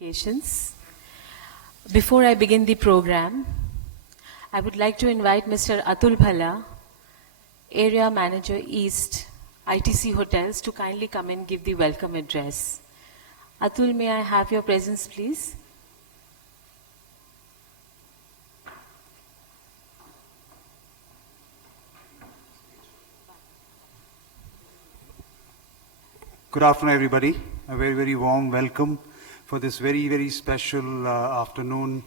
Communications. Before I begin the program, I would like to invite Mr. Atul Bhala, Area Manager East, ITC Hotels, to kindly come and give the welcome address. Atul, may I have your presence, please? Good afternoon, everybody. A very, very warm welcome for this very, very special afternoon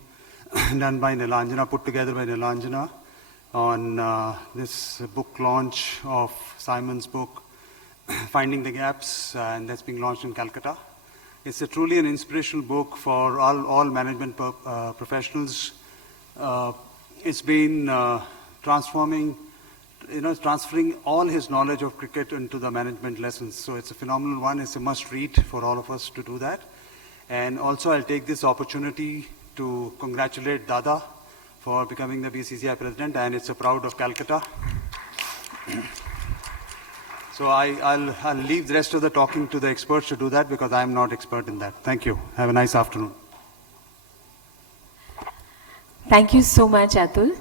done by Nilanjana, put together by Nilanjana on this book launch of Simon's book, Finding the Gaps, and that's being launched in Calcutta. It's truly an inspirational book for all management professionals. It's been transforming, transferring all his knowledge of cricket into the management lessons. So it's a phenomenal one. It's a must read for all of us to do that. And also I'll take this opportunity to congratulate Dada for becoming the BCCI president, and it's a proud of Calcutta. So I'll leave the rest of the talking to the experts to do that, because I'm not expert in that. Thank you. Have a nice afternoon. Thank you so much, Atul.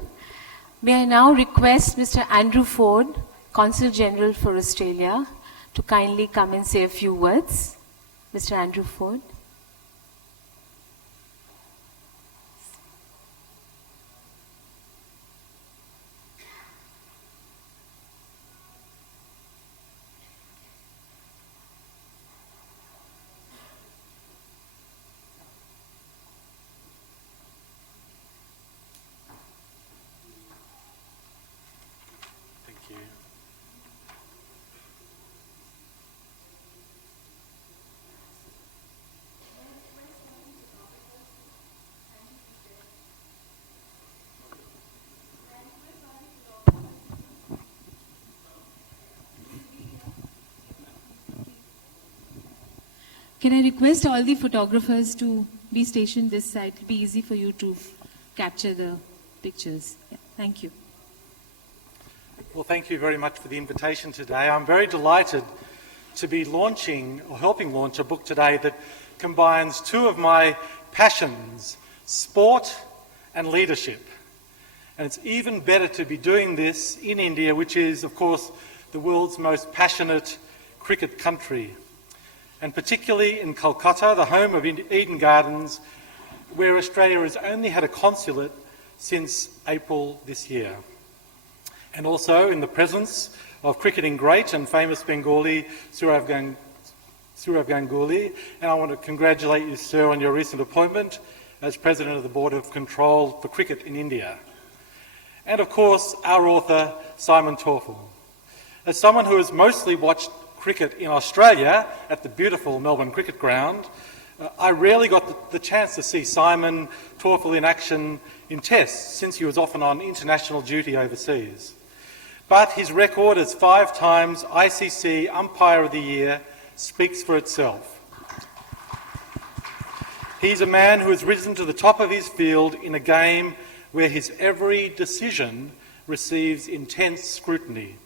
May I now request Mr. Andrew Ford, Consul General for Australia, to kindly come and say a few words. Mr. Andrew Ford. Can I request all the photographers to be stationed this side? It'll be easy for you to capture the pictures. Yeah, thank you. Well, thank you very much for the invitation today. I'm very delighted to be launching or helping launch a book today that combines two of my passions, sport and leadership. And it's even better to be doing this in India, which is, of course, the world's most passionate cricket country. And particularly in Kolkata, the home of Eden Gardens, where Australia has only had a consulate since April this year. And also in the presence of cricketing great and famous Bengali Sourav Ganguly. And I want to congratulate you, sir, on your recent appointment as President of the Board of Control for Cricket in India. And of course, our author, Simon Taufel. As someone who has mostly watched cricket in Australia at the beautiful Melbourne Cricket Ground, I rarely got the chance to see Simon Taufel in action in tests, since he was often on international duty overseas. But his record as 5 times ICC Umpire of the Year speaks for itself. He's a man who has risen to the top of his field in a game where his every decision receives intense scrutiny.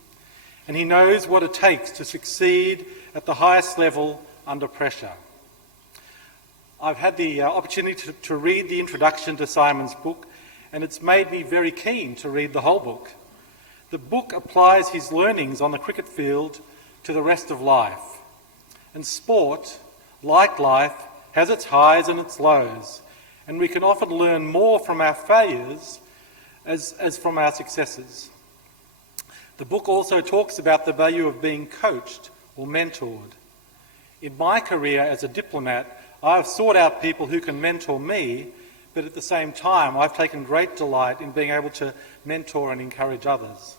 And he knows what it takes to succeed at the highest level under pressure. I've had the opportunity to read the introduction to Simon's book, and it's made me very keen to read the whole book. The book applies his learnings on the cricket field to the rest of life. And sport, like life, has its highs and its lows, and we can often learn more from our failures as from our successes. The book also talks about the value of being coached or mentored. In my career as a diplomat, I have sought out people who can mentor me, but at the same time, I've taken great delight in being able to mentor and encourage others.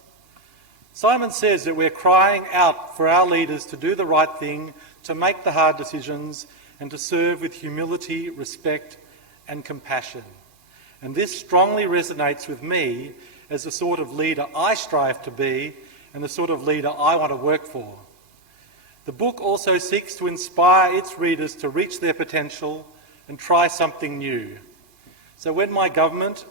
Simon says that we're crying out for our leaders to do the right thing, to make the hard decisions, and to serve with humility, respect, and compassion. And this strongly resonates with me as the sort of leader I strive to be and the sort of leader I want to work for. The book also seeks to inspire its readers to reach their potential and try something new. So when my government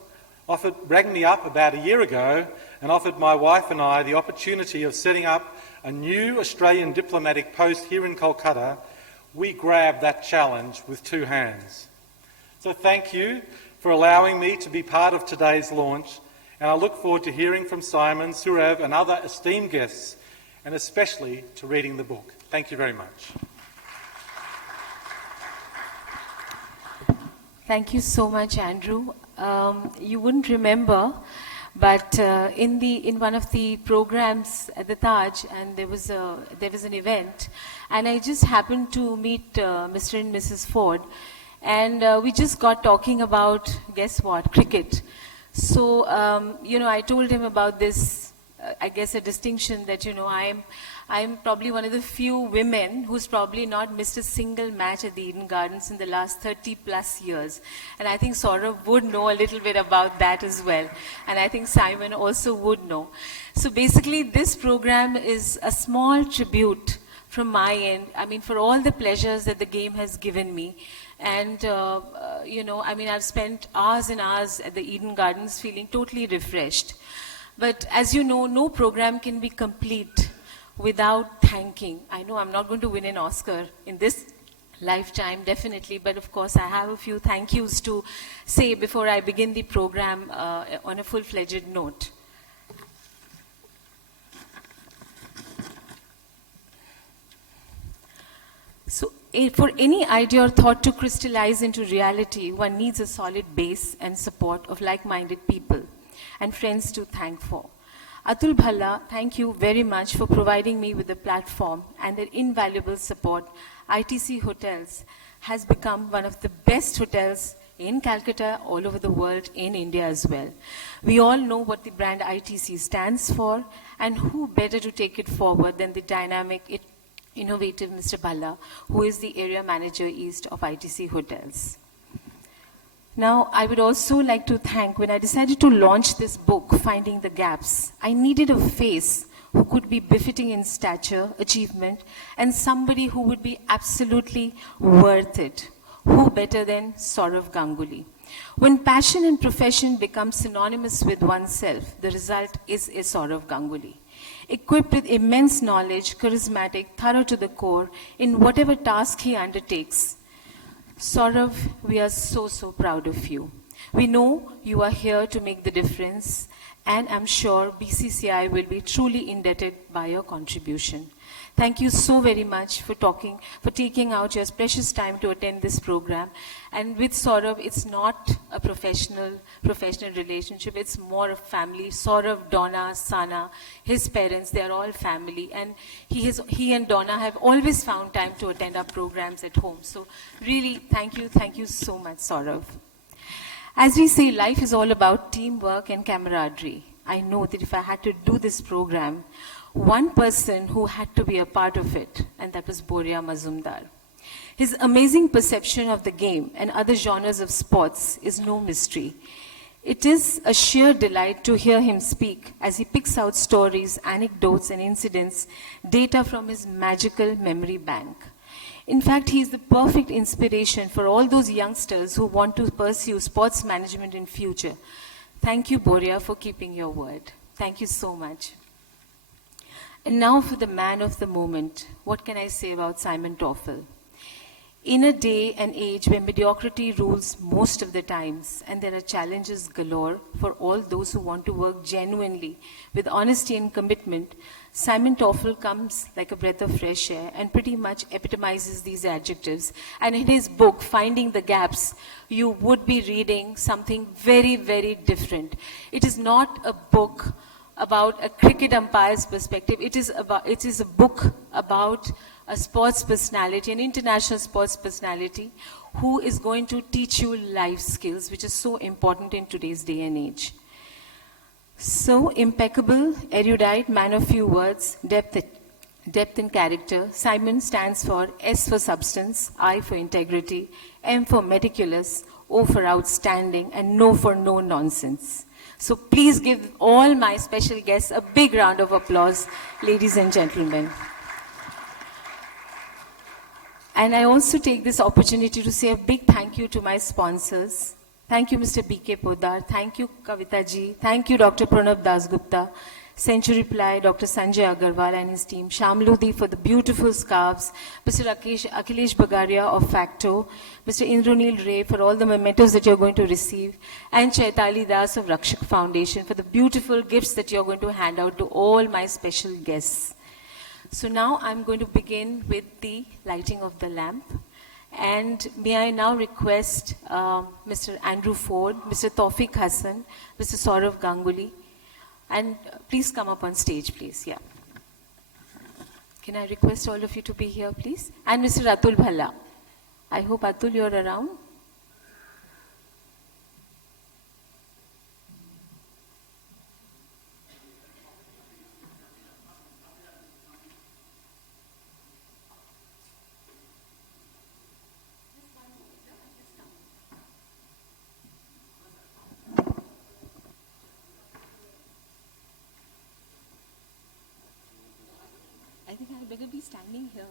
rang me up about a year ago and offered my wife and I the opportunity of setting up a new Australian diplomatic post here in Kolkata, we grabbed that challenge with 2 hands. So thank you for allowing me to be part of today's launch, and I look forward to hearing from Simon, Sourav and other esteemed guests, and especially to reading the book. Thank you very much. Thank you so much, Andrew. You wouldn't remember, but in one of the programs at the Taj, and there was an event, and I just happened to meet Mr. and Mrs. Ford, and we just got talking about, guess what, cricket. So I told him about this. I guess a distinction that I'm probably one of the few women who's probably not missed a single match at the Eden Gardens in the last 30 plus years. And I think Sourav would know a little bit about that as well. And I think Simon also would know. So basically this program is a small tribute from my end, for all the pleasures that the game has given me. And, I've spent hours and hours at the Eden Gardens feeling totally refreshed. But as you know, no program can be complete without thanking. I know I'm not going to win an Oscar in this lifetime, definitely, but of course I have a few thank yous to say before I begin the program on a full-fledged note. So for any idea or thought to crystallize into reality, one needs a solid base and support of like-minded people and friends to thank for. Atul Bhalla, thank you very much for providing me with the platform and their invaluable support. ITC Hotels has become one of the best hotels in Calcutta, all over the world, in India as well. We all know what the brand ITC stands for, and who better to take it forward than the dynamic, innovative Mr. Bhalla, who is the Area Manager East of ITC Hotels. Now, I would also like to thank, when I decided to launch this book, Finding the Gaps, I needed a face who could be befitting in stature, achievement, and somebody who would be absolutely worth it. Who better than Sourav Ganguly? When passion and profession become synonymous with oneself, the result is a Sourav Ganguly. Equipped with immense knowledge, charismatic, thorough to the core, in whatever task he undertakes. Sourav, we are so proud of you. We know you are here to make the difference, and I'm sure BCCI will be truly indebted by your contribution. Thank you so very much for taking out your precious time to attend this program. And with Sourav, it's not a professional relationship, it's more a family. Sourav, Donna, Sana, his parents, they are all family. And he and Donna have always found time to attend our programs at home. So really, thank you so much, Sourav. As we say, life is all about teamwork and camaraderie. I know that if I had to do this program, one person who had to be a part of it, and that was Boria Mazumdar. His amazing perception of the game and other genres of sports is no mystery. It is a sheer delight to hear him speak as he picks out stories, anecdotes, and incidents, data from his magical memory bank. In fact, he is the perfect inspiration for all those youngsters who want to pursue sports management in future. Thank you, Boria, for keeping your word. Thank you so much. And now for the man of the moment. What can I say about Simon Taufel? In a day and age where mediocrity rules most of the times, and there are challenges galore for all those who want to work genuinely with honesty and commitment, Simon Taufel comes like a breath of fresh air and pretty much epitomizes these adjectives. And in his book, Finding the Gaps, you would be reading something very, very different. It is not a book about a cricket umpire's perspective. It is a book about a sports personality, an international sports personality, who is going to teach you life skills, which is so important in today's day and age. So impeccable, erudite, man of few words, depth in character. Simon stands for S for substance, I for integrity, M for meticulous, O for outstanding, and No for no nonsense. So please give all my special guests a big round of applause, ladies and gentlemen. And I also take this opportunity to say a big thank you to my sponsors. Thank you, Mr. B.K. Podar. Thank you, Kavita ji. Thank you, Dr. Pranab Dasgupta. Century Ply, Dr. Sanjay Agarwal and his team, Shamludi for the beautiful scarves, Mr. Akhilesh Bagaria of Facto, Mr. Indranil Ray for all the mementos that you're going to receive, and Chaitali Das of Rakshak Foundation for the beautiful gifts that you're going to hand out to all my special guests. So now I'm going to begin with the lighting of the lamp. And may I now request Mr. Andrew Ford, Mr. Taufik Hassan, Mr. Sourav Ganguly, and please come up on stage, please. Yeah. Can I request all of you to be here, please? And Mr. Atul Bhalla. I hope, Atul, you're around. I think I better be standing here.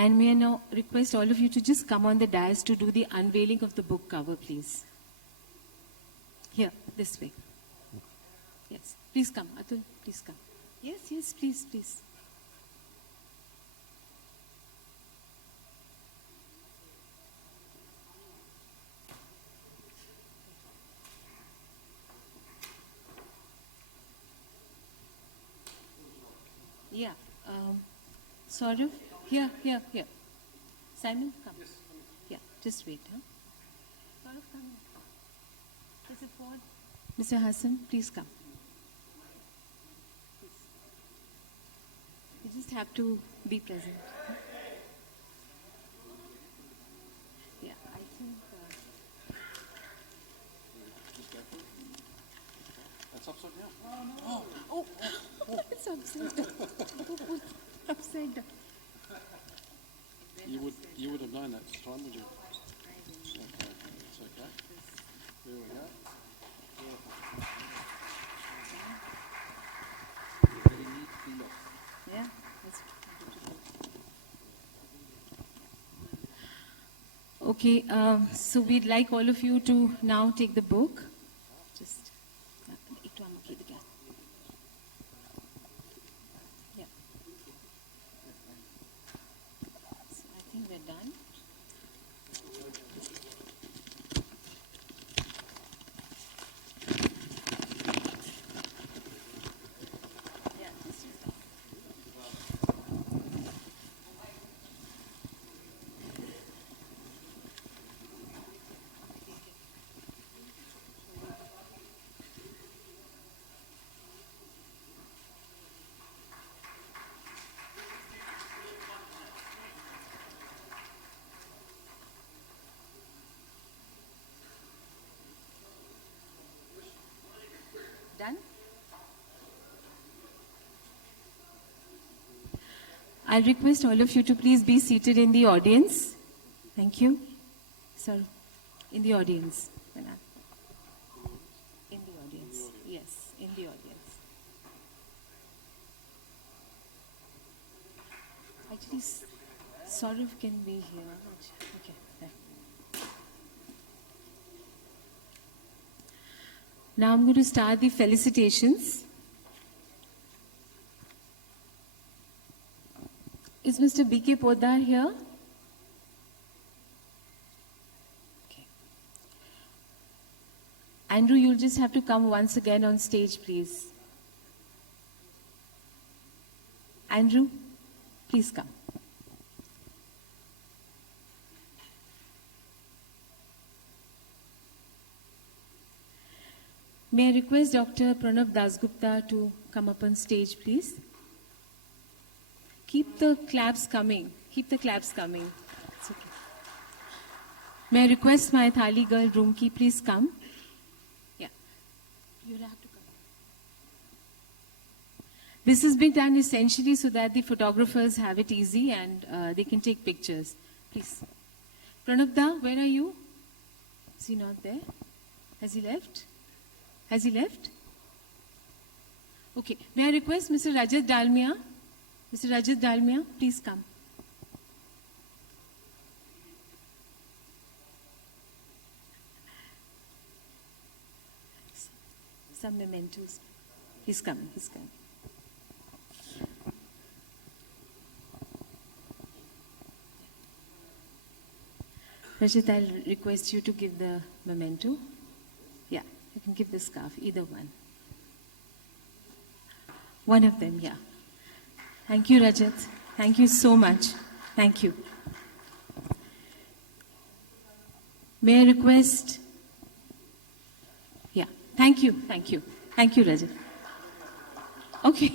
And may I now request all of you to just come on the dais to do the unveiling of the book cover, please. Here, this way. Yes, please come. Atul, please come. Yes, yes, please, please. Yeah. Sourav? Here. Simon, come. Yes. Yeah, just wait. Huh? Sourav, come here. Mr. Ford. Mr. Hassan, please come. Please. You just have to be present. Huh? Yeah, I think... That's upside down. Oh, it's upside down. Upside down. You would have known that this time, would you? Okay, it's okay. There we go. Very neat look. Yeah, that's okay. So we'd like all of you to now take the book. Just yeah. So I think we're done. Yeah, just use that. Done? I'll request all of you to please be seated in the audience. Thank you. Sir, in the audience. In the audience. Yes, in the audience. Actually, Sourav can be here. Okay, there. Now I'm going to start the felicitations. Is Mr. B.K. Poddar here? Okay. Andrew, you'll just have to come once again on stage, please. Andrew, please come. May I request Dr. Pranav Dasgupta to come up on stage, please? Keep the claps coming. Keep the claps coming. It's okay. May I request my Thali girl, Roomki, please come? Yeah. You have to come. This has been done essentially so that the photographers have it easy and they can take pictures. Please. Pranabda, where are you? Is he not there? Has he left? Has he left? Okay. May I request Mr. Rajat Dalmia? Mr. Rajat Dalmia, please come. Some mementos. He's coming, he's coming. Rajat, I'll request you to give the memento. Yeah, you can give the scarf, either one. One of them, yeah. Thank you, Rajat. Thank you so much. Thank you. May I request? Yeah, thank you, thank you. Thank you, Rajat. Okay.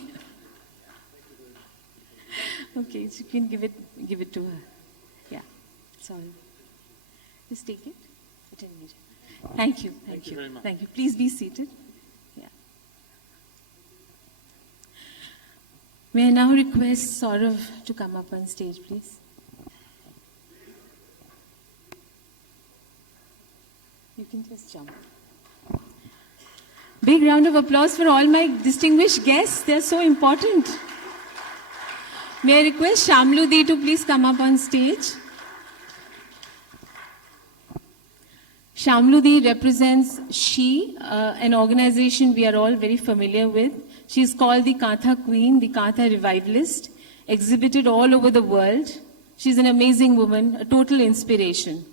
Okay, so you can give it to her. Yeah, sorry. Just take it. Thank you, thank you. very much. Thank you. Please be seated. Yeah. May I now request Sourav to come up on stage, please? You can just jump. Big round of applause for all my distinguished guests. They're so important. May I request Shamludi to please come up on stage? Shamludi represents She, an organization we are all very familiar with. She is called the Katha Queen, the Katha Revivalist, exhibited all over the world. She's an amazing woman, a total inspiration.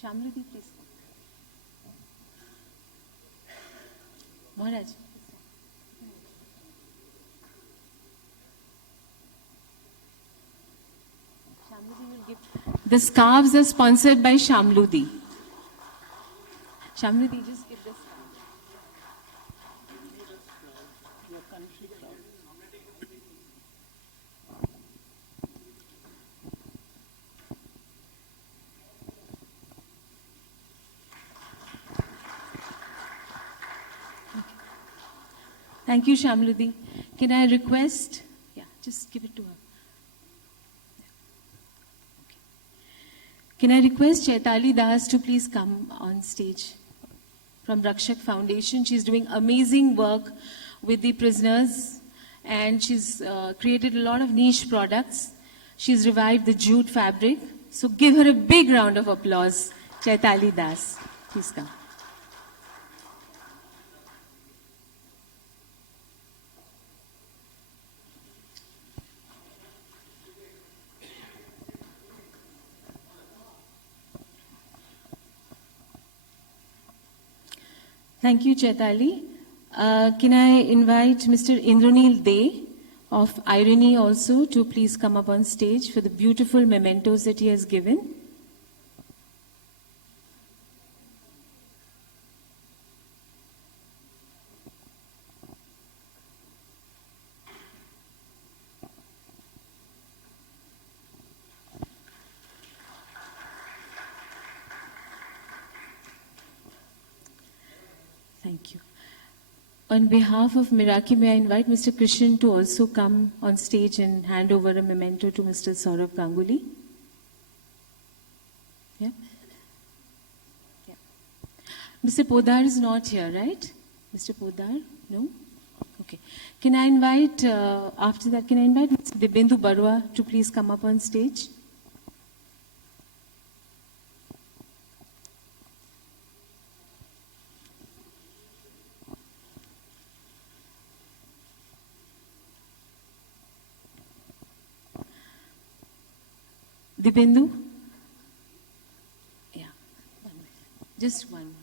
Shamludi, please. Maharaj. The scarves are sponsored by Shamludi. Shamludi, just give the scarf. Your country club. Thank you, Shamludi. Can I request? Yeah, just give it to her. Can I request Chaitali Das to please come on stage from Rakshak Foundation? She's doing amazing work with the prisoners and she's created a lot of niche products. She's revived the jute fabric. So give her a big round of applause, Chaitali Das. Please come. Thank you, Chaitali. Can I invite Mr. Indranil Dey of Irony also to please come up on stage for the beautiful mementos that he has given? Thank you. On behalf of Miraki, may I invite Mr. Krishan to also come on stage and hand over a memento to Mr. Sourav Ganguly? Yeah? Yeah. Mr. Podar is not here, right? Mr. Podar? No? Okay. Can I invite, after that, can I invite Mr. Dibendu Barua to please come up on stage? Dibendu? Yeah, just one,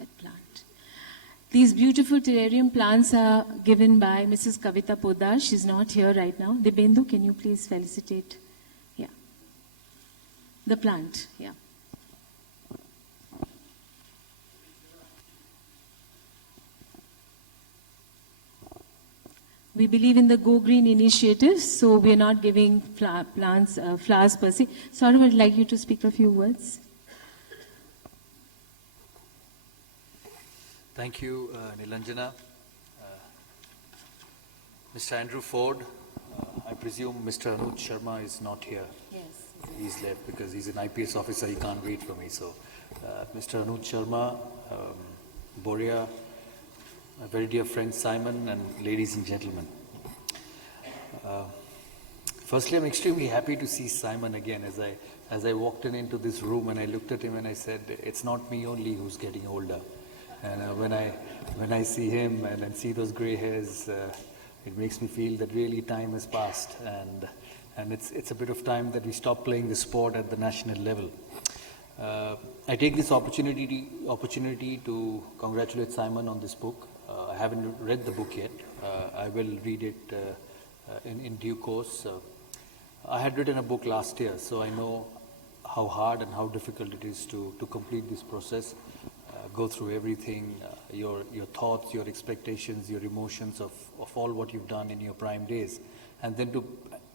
that plant. These beautiful terrarium plants are given by Mrs. Kavita Podar. She's not here right now. Dibendu, can you please felicitate? Yeah. The plant, yeah. we believe in the Go Green initiative, so we are not giving flowers per se. Sourav, I'd like you to speak a few words. Thank you, Nilanjana. Mr. Andrew Ford, I presume Mr. Anuj Sharma is not here. Yes. He's left because he's an IPS officer, he can't wait for me. So, Mr. Anuj Sharma, Boria, my very dear friend Simon, and ladies and gentlemen. Firstly, I'm extremely happy to see Simon again. As I walked into this room and I looked at him and I said, it's not me only who's getting older. And when I see him and see those grey hairs, it makes me feel that really time has passed, and it's a bit of time that we stop playing the sport at the national level. I take this opportunity to congratulate Simon on this book. I haven't read the book yet. I will read it in due course. I had written a book last year, so I know how hard and how difficult it is to complete this process. Go through everything, your thoughts, your expectations, your emotions of all what you've done in your prime days. And then to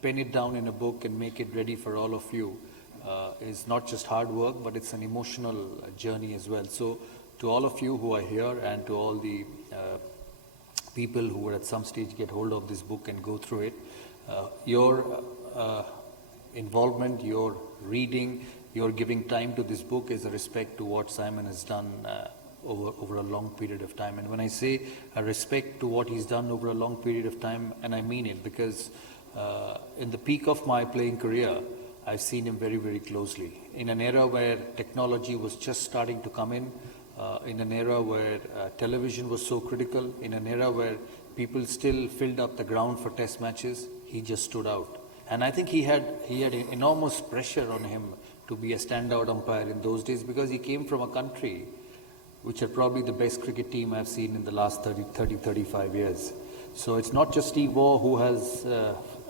pen it down in a book and make it ready for all of you is not just hard work, but it's an emotional journey as well. So to all of you who are here and to all the people who will at some stage get hold of this book and go through it, your involvement, your reading, your giving time to this book is a respect to what Simon has done over a long period of time. And when I say a respect to what he's done over a long period of time, and I mean it, because in the peak of my playing career, I've seen him very, very closely. In an era where technology was just starting to come in an era where television was so critical, in an era where people still filled up the ground for test matches, he just stood out. And I think he had enormous pressure on him to be a standout umpire in those days, because he came from a country which had probably the best cricket team I've seen in the last 35 years. So it's not just Steve Waugh who has,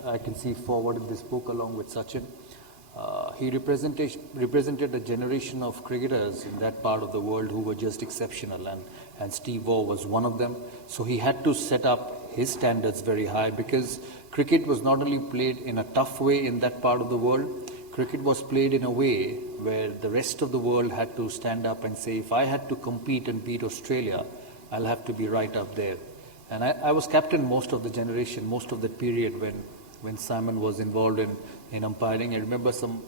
I can see, forwarded this book along with Sachin. He represented a generation of cricketers in that part of the world who were just exceptional, and Steve Waugh was one of them. So he had to set up his standards very high, because cricket was not only played in a tough way in that part of the world, cricket was played in a way where the rest of the world had to stand up and say, if I had to compete and beat Australia, I'll have to be right up there. And I was captain most of the generation, most of that period when Simon was involved in umpiring. I remember some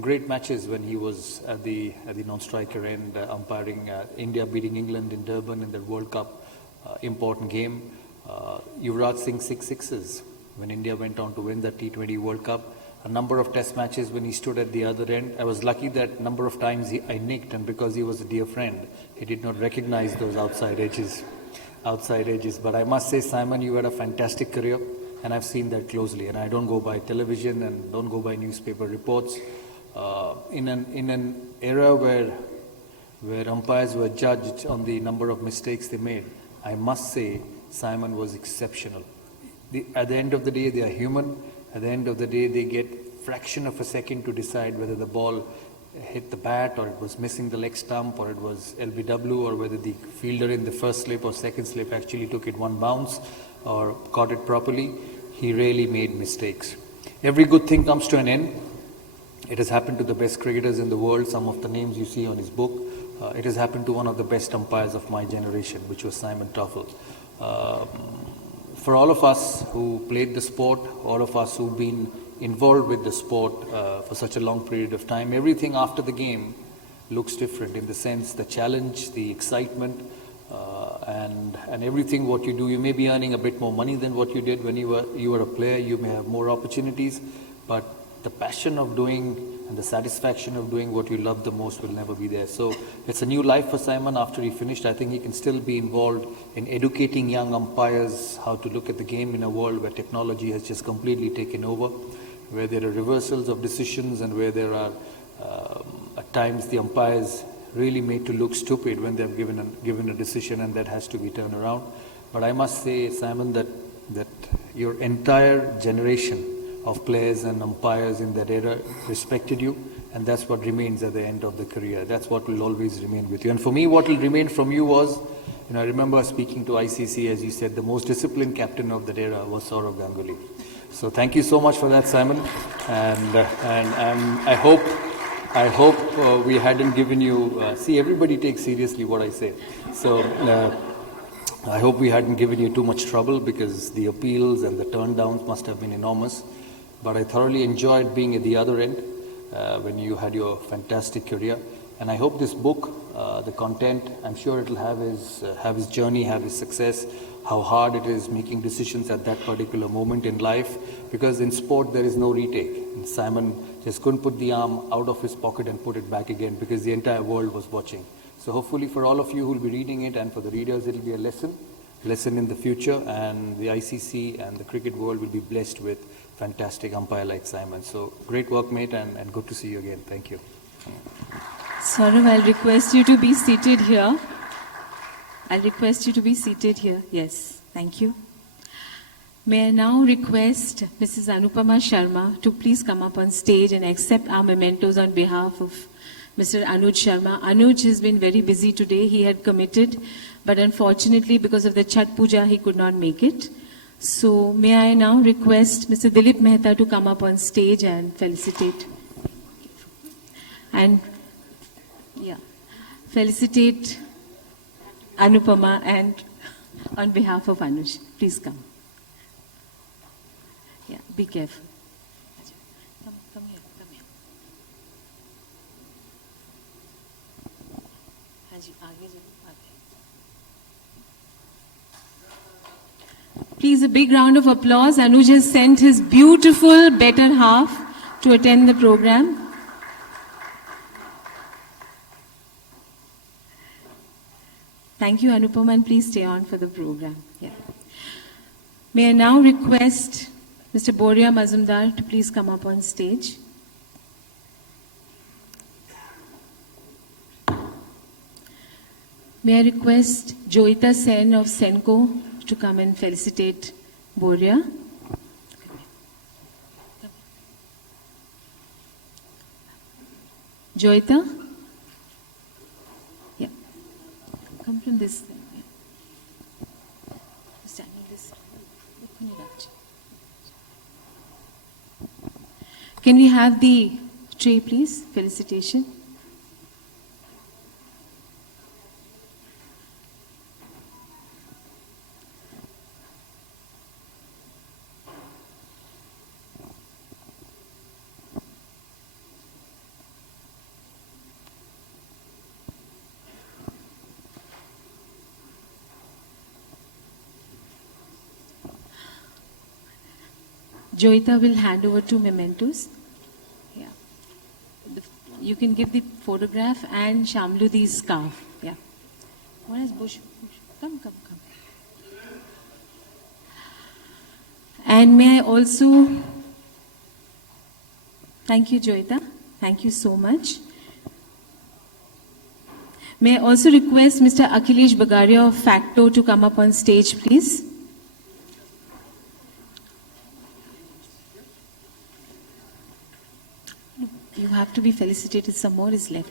great matches when he was at the non-striker end, umpiring India beating England in Durban in the World Cup important game. Yuvraj Singh 6 sixes when India went on to win the T20 World Cup. A number of test matches when he stood at the other end. I was lucky that number of times I nicked, and because he was a dear friend, he did not recognize those outside edges. But I must say, Simon, you had a fantastic career, and I've seen that closely. And I don't go by television and don't go by newspaper reports. In an era where umpires were judged on the number of mistakes they made, I must say Simon was exceptional. At the end of the day, they are human. At the end of the day, they get fraction of a second to decide whether the ball hit the bat, or it was missing the leg stump, or it was LBW, or whether the fielder in the first slip or second slip actually took it one bounce or caught it properly. He really made mistakes. Every good thing comes to an end. It has happened to the best cricketers in the world, some of the names you see on his book. It has happened to one of the best umpires of my generation, which was Simon Taufel. For all of us who played the sport, all of us who've been involved with the sport for such a long period of time, everything after the game looks different, in the sense the challenge, the excitement, and everything what you do. You may be earning a bit more money than what you did when you were a player. You may have more opportunities, but the passion of doing and the satisfaction of doing what you love the most will never be there. So it's a new life for Simon after he finished. I think he can still be involved in educating young umpires how to look at the game in a world where technology has just completely taken over, where there are reversals of decisions, and where there are at times the umpires really made to look stupid when they've given a decision, and that has to be turned around. But I must say, Simon, that your entire generation of players and umpires in that era respected you, and that's what remains at the end of the career. That's what will always remain with you. And for me, what will remain from you was I remember speaking to ICC, as you said, the most disciplined captain of that era was Sourav Ganguly. So thank you so much for that, Simon. And I hope we hadn't given you. See, everybody takes seriously what I say. So I hope we hadn't given you too much trouble, because the appeals and the turndowns must have been enormous. But I thoroughly enjoyed being at the other end when you had your fantastic career. And I hope this book, the content, I'm sure it'll have his journey, have his success, how hard it is making decisions at that particular moment in life, because in sport there is no retake. And Simon just couldn't put the arm out of his pocket and put it back again, because the entire world was watching. So hopefully for all of you who will be reading it, and for the readers, it'll be a lesson in the future, and the ICC and the cricket world will be blessed with fantastic umpire like Simon. So great work, mate, and good to see you again. Thank you. Sourav, I'll request you to be seated here. Yes, thank you. May I now request Mrs. Anupama Sharma to please come up on stage and accept our mementos on behalf of Mr. Anuj Sharma. Anuj has been very busy today. He had committed, but unfortunately because of the Chhat Puja, he could not make it. So may I now request Mr. Dilip Mehta to come up on stage and felicitate. And felicitate Anupama, and on behalf of Anuj, please come. Yeah, be careful. Come here. Please, a big round of applause. Anuj has sent his beautiful better half to attend the program. Thank you, Anupama, and please stay on for the program. Yeah. May I now request Mr. Boria Mazumdar to please come up on stage. May I request Joita Sen of Senko to come and felicitate Boria. Joita? Yeah. Come from this side. Yeah. Stand on this side. Can we have the tray, please? Felicitation. Joita will hand over 2 mementos. Yeah. You can give the photograph and Shamlu the scarf. Yeah. What is Bush? Come. And may I also... Thank you, Joita. Thank you so much. May I also request Mr. Akhilesh Bagaria of Facto to come up on stage, please. You have to be felicitated, some more is left.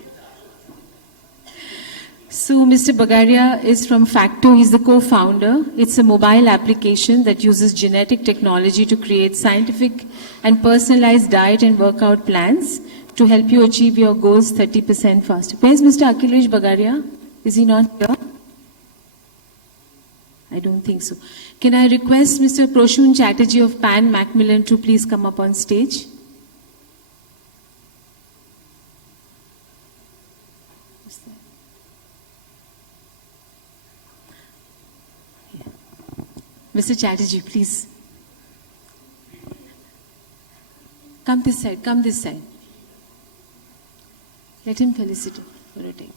So Mr. Bagaria is from Facto, he's the co-founder. It's a mobile application that uses genetic technology to create scientific and personalized diet and workout plans to help you achieve your goals 30% faster. Where's Mr. Akhilesh Bagaria? Is he not here? I don't think so. Can I request Mr. Proshun Chatterjee of Pan Macmillan to please come up on stage? Mr. Chatterjee, please. Come this side. Let him felicitate for a take.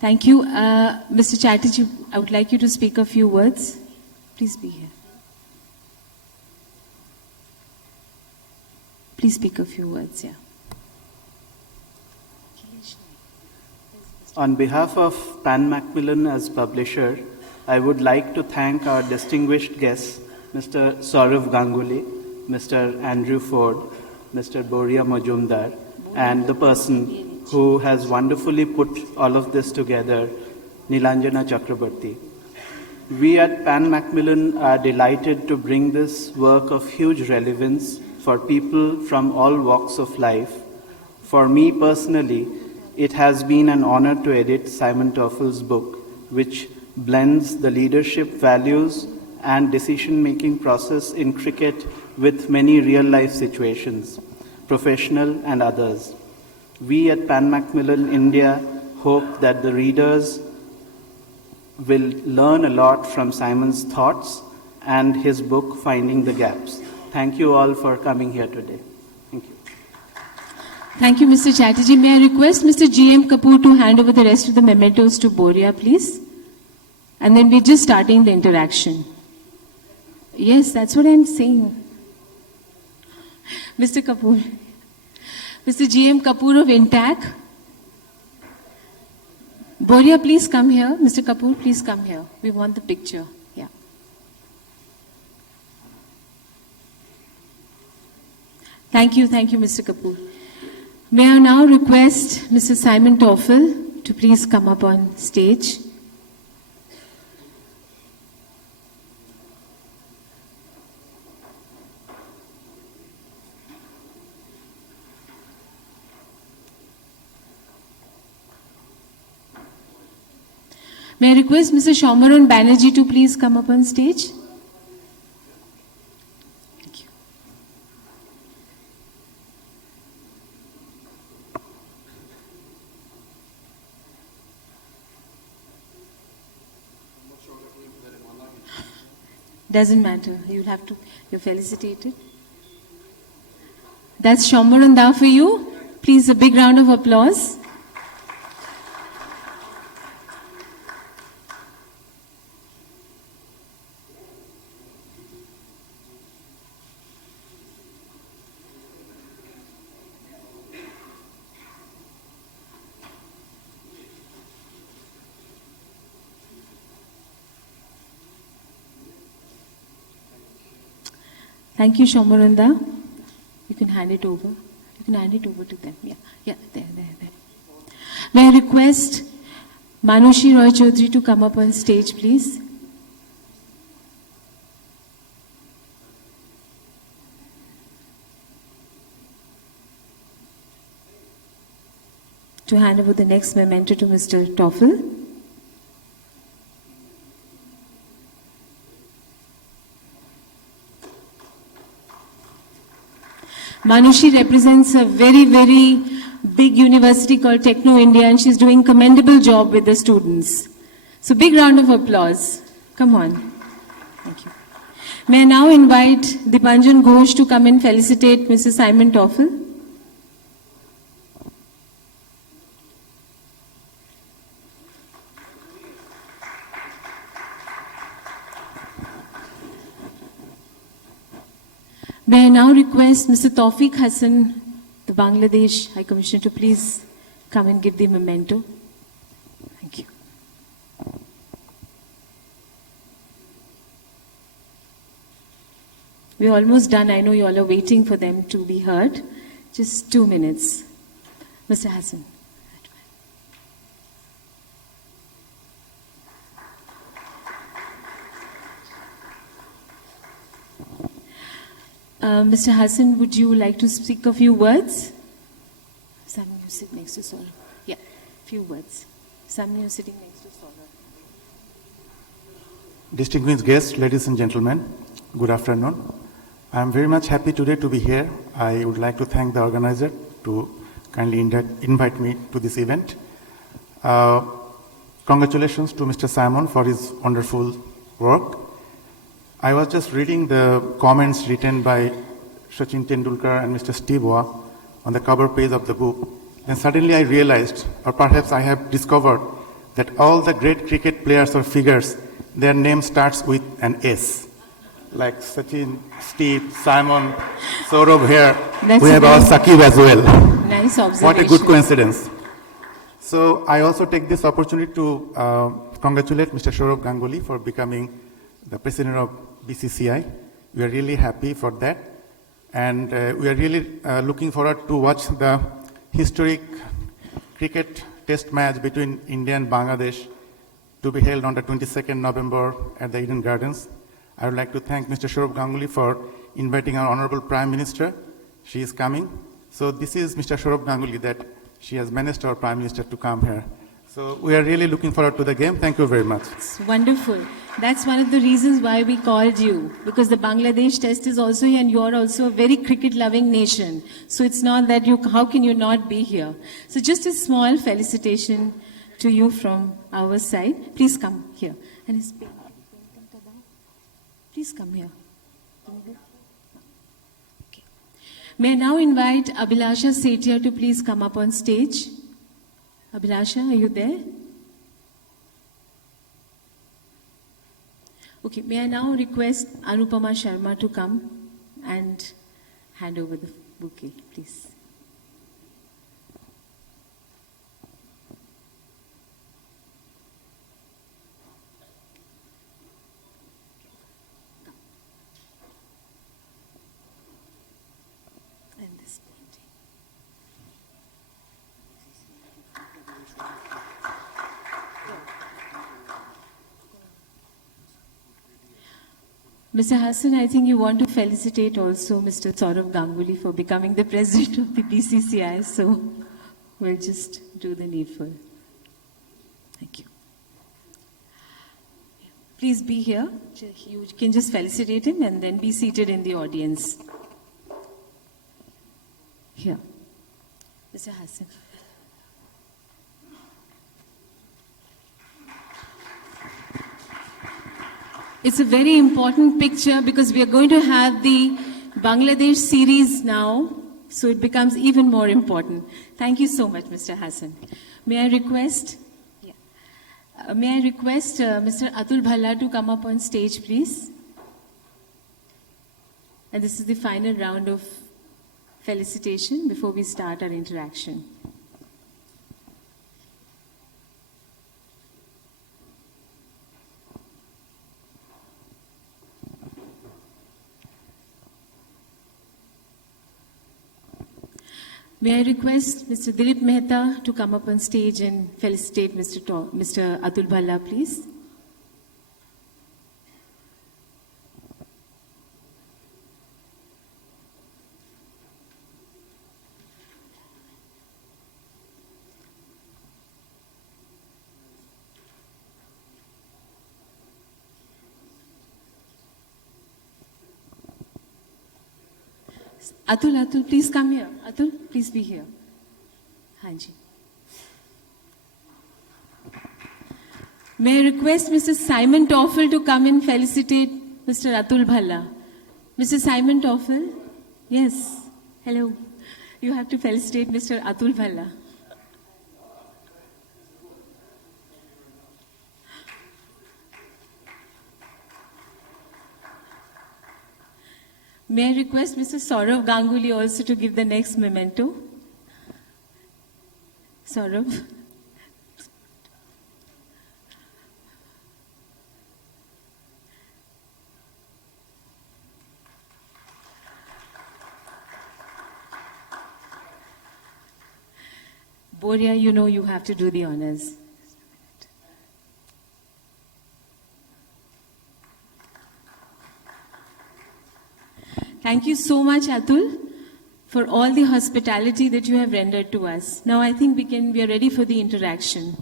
Thank you. Mr. Chatterjee, I would like you to speak a few words. Please be here. Please speak a few words, yeah. On behalf of Pan Macmillan as publisher, I would like to thank our distinguished guests, Mr. Sourav Ganguly, Mr. Andrew Ford, Mr. Boria Majumdar, and the person who has wonderfully put all of this together, Nilanjana Chakrabarti. We at Pan Macmillan are delighted to bring this work of huge relevance for people from all walks of life. For me personally, it has been an honor to edit Simon Taufel's book, which blends the leadership values and decision-making process in cricket with many real-life situations, professional and others. We at Pan Macmillan India hope that the readers will learn a lot from Simon's thoughts and his book, Finding the Gaps. Thank you all for coming here today. Thank you. Thank you, Mr. Chatterjee. May I request Mr. G.M. Kapoor to hand over the rest of the mementos to Boria, please? And then we're just starting the interaction. Yes, that's what I'm saying. Mr. Kapoor. Mr. G.M. Kapoor of Intac. Boria, please come here. Mr. Kapoor, please come here. We want the picture. Yeah. Thank you, Mr. Kapoor. May I now request Mr. Simon Taufel to please come up on stage. May I request Mr. Shaumaran Banerjee to please come up on stage? Thank you. Doesn't matter. You'll have to. You're felicitated. That's Shaumaran Da for you. Please, a big round of applause. Thank you, Shaumaranda. You can hand it over. You can hand it over to them. Yeah, there. May I request Manushi Roy Chaudhary to come up on stage, please? To hand over the next memento to Mr. Taufel. Manushi represents a very, very big university called Techno India, and she's doing a commendable job with the students. So big round of applause. Come on. Thank you. May I now invite Dipanjan Ghosh to come and felicitate Mr. Simon Taufel. May I now request Mr. Tawfiq Hassan, the Bangladesh High Commissioner, to please come and give the memento. Thank you. We're almost done. I know you all are waiting for them to be heard. Just 2 minutes. Mr. Hassan. Mr. Hassan, would you like to speak a few words? Sam, you sit next to Sourav. Yeah, few words. Sam, you're sitting next to Sourav. Distinguished guests, ladies and gentlemen, good afternoon. I am very much happy today to be here. I would like to thank the organizer to kindly invite me to this event. Congratulations to Mr. Simon for his wonderful work. I was just reading the comments written by Sachin Tendulkar and Mr. Steve Waugh on the cover page of the book. And suddenly I realized, or perhaps I have discovered, that all the great cricket players or figures, their name starts with an S. Like Sachin, Steve, Simon, Sourav here. We have our Saqib as well. Nice observation. What a good coincidence. So I also take this opportunity to congratulate Mr. Sourav Ganguly for becoming the president of BCCI. We are really happy for that. And we are really looking forward to watch the historic cricket test match between India and Bangladesh to be held on the 22nd November at the Eden Gardens. I would like to thank Mr. Sourav Ganguly for inviting our Honorable Prime Minister. She is coming. So this is Mr. Sourav Ganguly that she has managed our Prime Minister to come here. So we are really looking forward to the game. Thank you very much. It's wonderful. That's one of the reasons why we called you, because the Bangladesh test is also here and you're also a very cricket-loving nation. So it's not that how can you not be here? So just a small felicitation to you from our side. Please come here. And his pen. Please come here. Okay. May I now invite Abhilasha Sethia to please come up on stage. Abhilasha, are you there? Okay, may I now request Anupama Sharma to come and hand over the bouquet, please. And this painting. Mr. Hassan, I think you want to felicitate also Mr. Sourav Ganguly for becoming the president of the BCCI, so we'll just do the needful. Thank you. Please be here. You can just felicitate him and then be seated in the audience. Here. Mr. Hassan. It's a very important picture because we are going to have the Bangladesh series now, so it becomes even more important. Thank you so much, Mr. Hassan. May I request, Mr. Atul Bhalla to come up on stage, please? And this is the final round of felicitation before we start our interaction. May I request Mr. Dilip Mehta to come up on stage and felicitate Mr. Atul Bhalla, please? Atul, please come here. Atul, please be here. Hanji. May I request Mr. Simon Taufel to come and felicitate Mr. Atul Bhalla. Mr. Simon Taufel? Yes. Hello. You have to felicitate Mr. Atul Bhalla. May I request Mr. Sourav Ganguly also to give the next memento? Sourav. Boria, you know you have to do the honors. Thank you so much, Atul, for all the hospitality that you have rendered to us. Now I think we are ready for the interaction.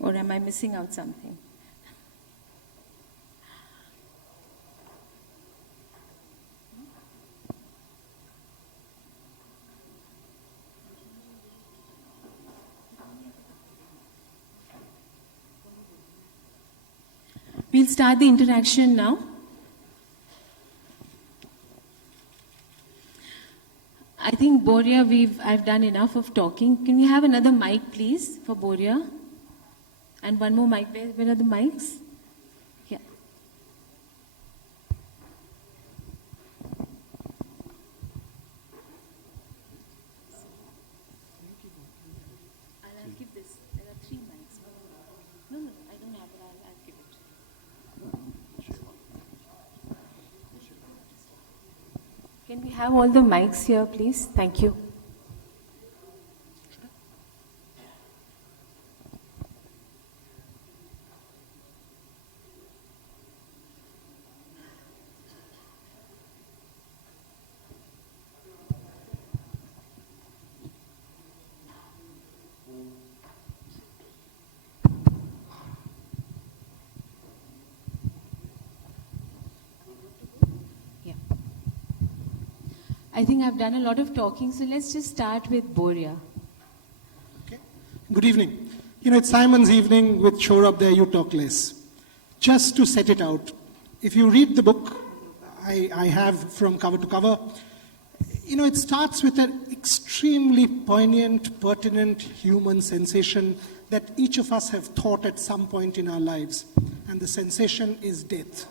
Or am I missing out something? We'll start the interaction now. I think Boria, I've done enough of talking. Can we have another mic, please, for Boria? And one more mic. Where are the mics? Yeah. I'll give this. There are 3 mics. No, I don't have it. I'll give it. Can we have all the mics here, please? Thank you. I think I've done a lot of talking, so let's just start with Boria. Okay. Good evening. You know, it's Simon's evening with Sourav there, you talk less. Just to set it out, if you read the book I have from cover to cover, you know, it starts with an extremely poignant, pertinent human sensation that each of us have thought at some point in our lives, and the sensation is death.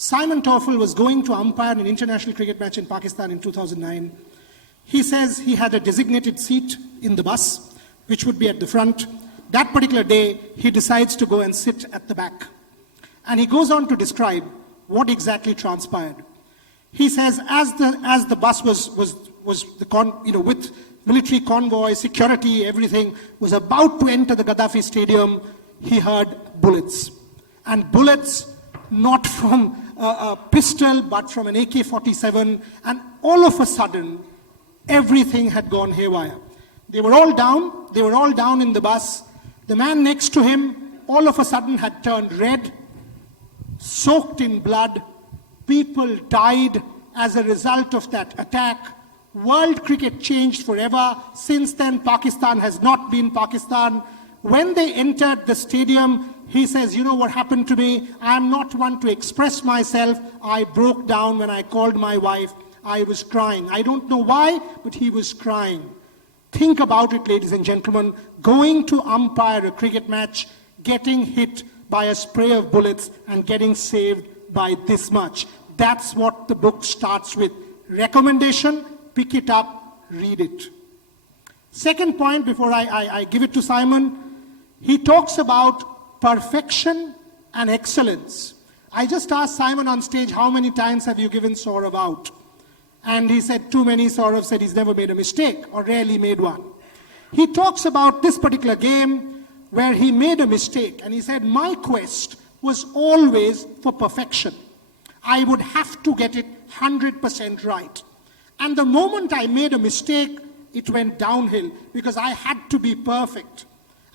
Simon Taufel was going to umpire an international cricket match in Pakistan in 2009. He says he had a designated seat in the bus, which would be at the front. That particular day, he decides to go and sit at the back. And he goes on to describe what exactly transpired. He says, as the bus was with military convoy, security, everything, was about to enter the Gaddafi stadium, he heard bullets. And bullets, not from a pistol, but from an AK-47, and all of a sudden, everything had gone haywire. They were all down in the bus. The man next to him, all of a sudden, had turned red, soaked in blood. People died as a result of that attack. World cricket changed forever. Since then, Pakistan has not been Pakistan. When they entered the stadium, he says, you know what happened to me? I'm not one to express myself. I broke down when I called my wife. I was crying. I don't know why, but he was crying. Think about it, ladies and gentlemen. Going to umpire a cricket match, getting hit by a spray of bullets and getting saved by this much. That's what the book starts with. Recommendation, pick it up, read it. Second point, before I give it to Simon, he talks about perfection and excellence. I just asked Simon on stage, how many times have you given Sourav out? And he said, too many. Sourav said he's never made a mistake, or rarely made one. He talks about this particular game where he made a mistake, and he said, my quest was always for perfection. I would have to get it 100% right. And the moment I made a mistake, it went downhill because I had to be perfect.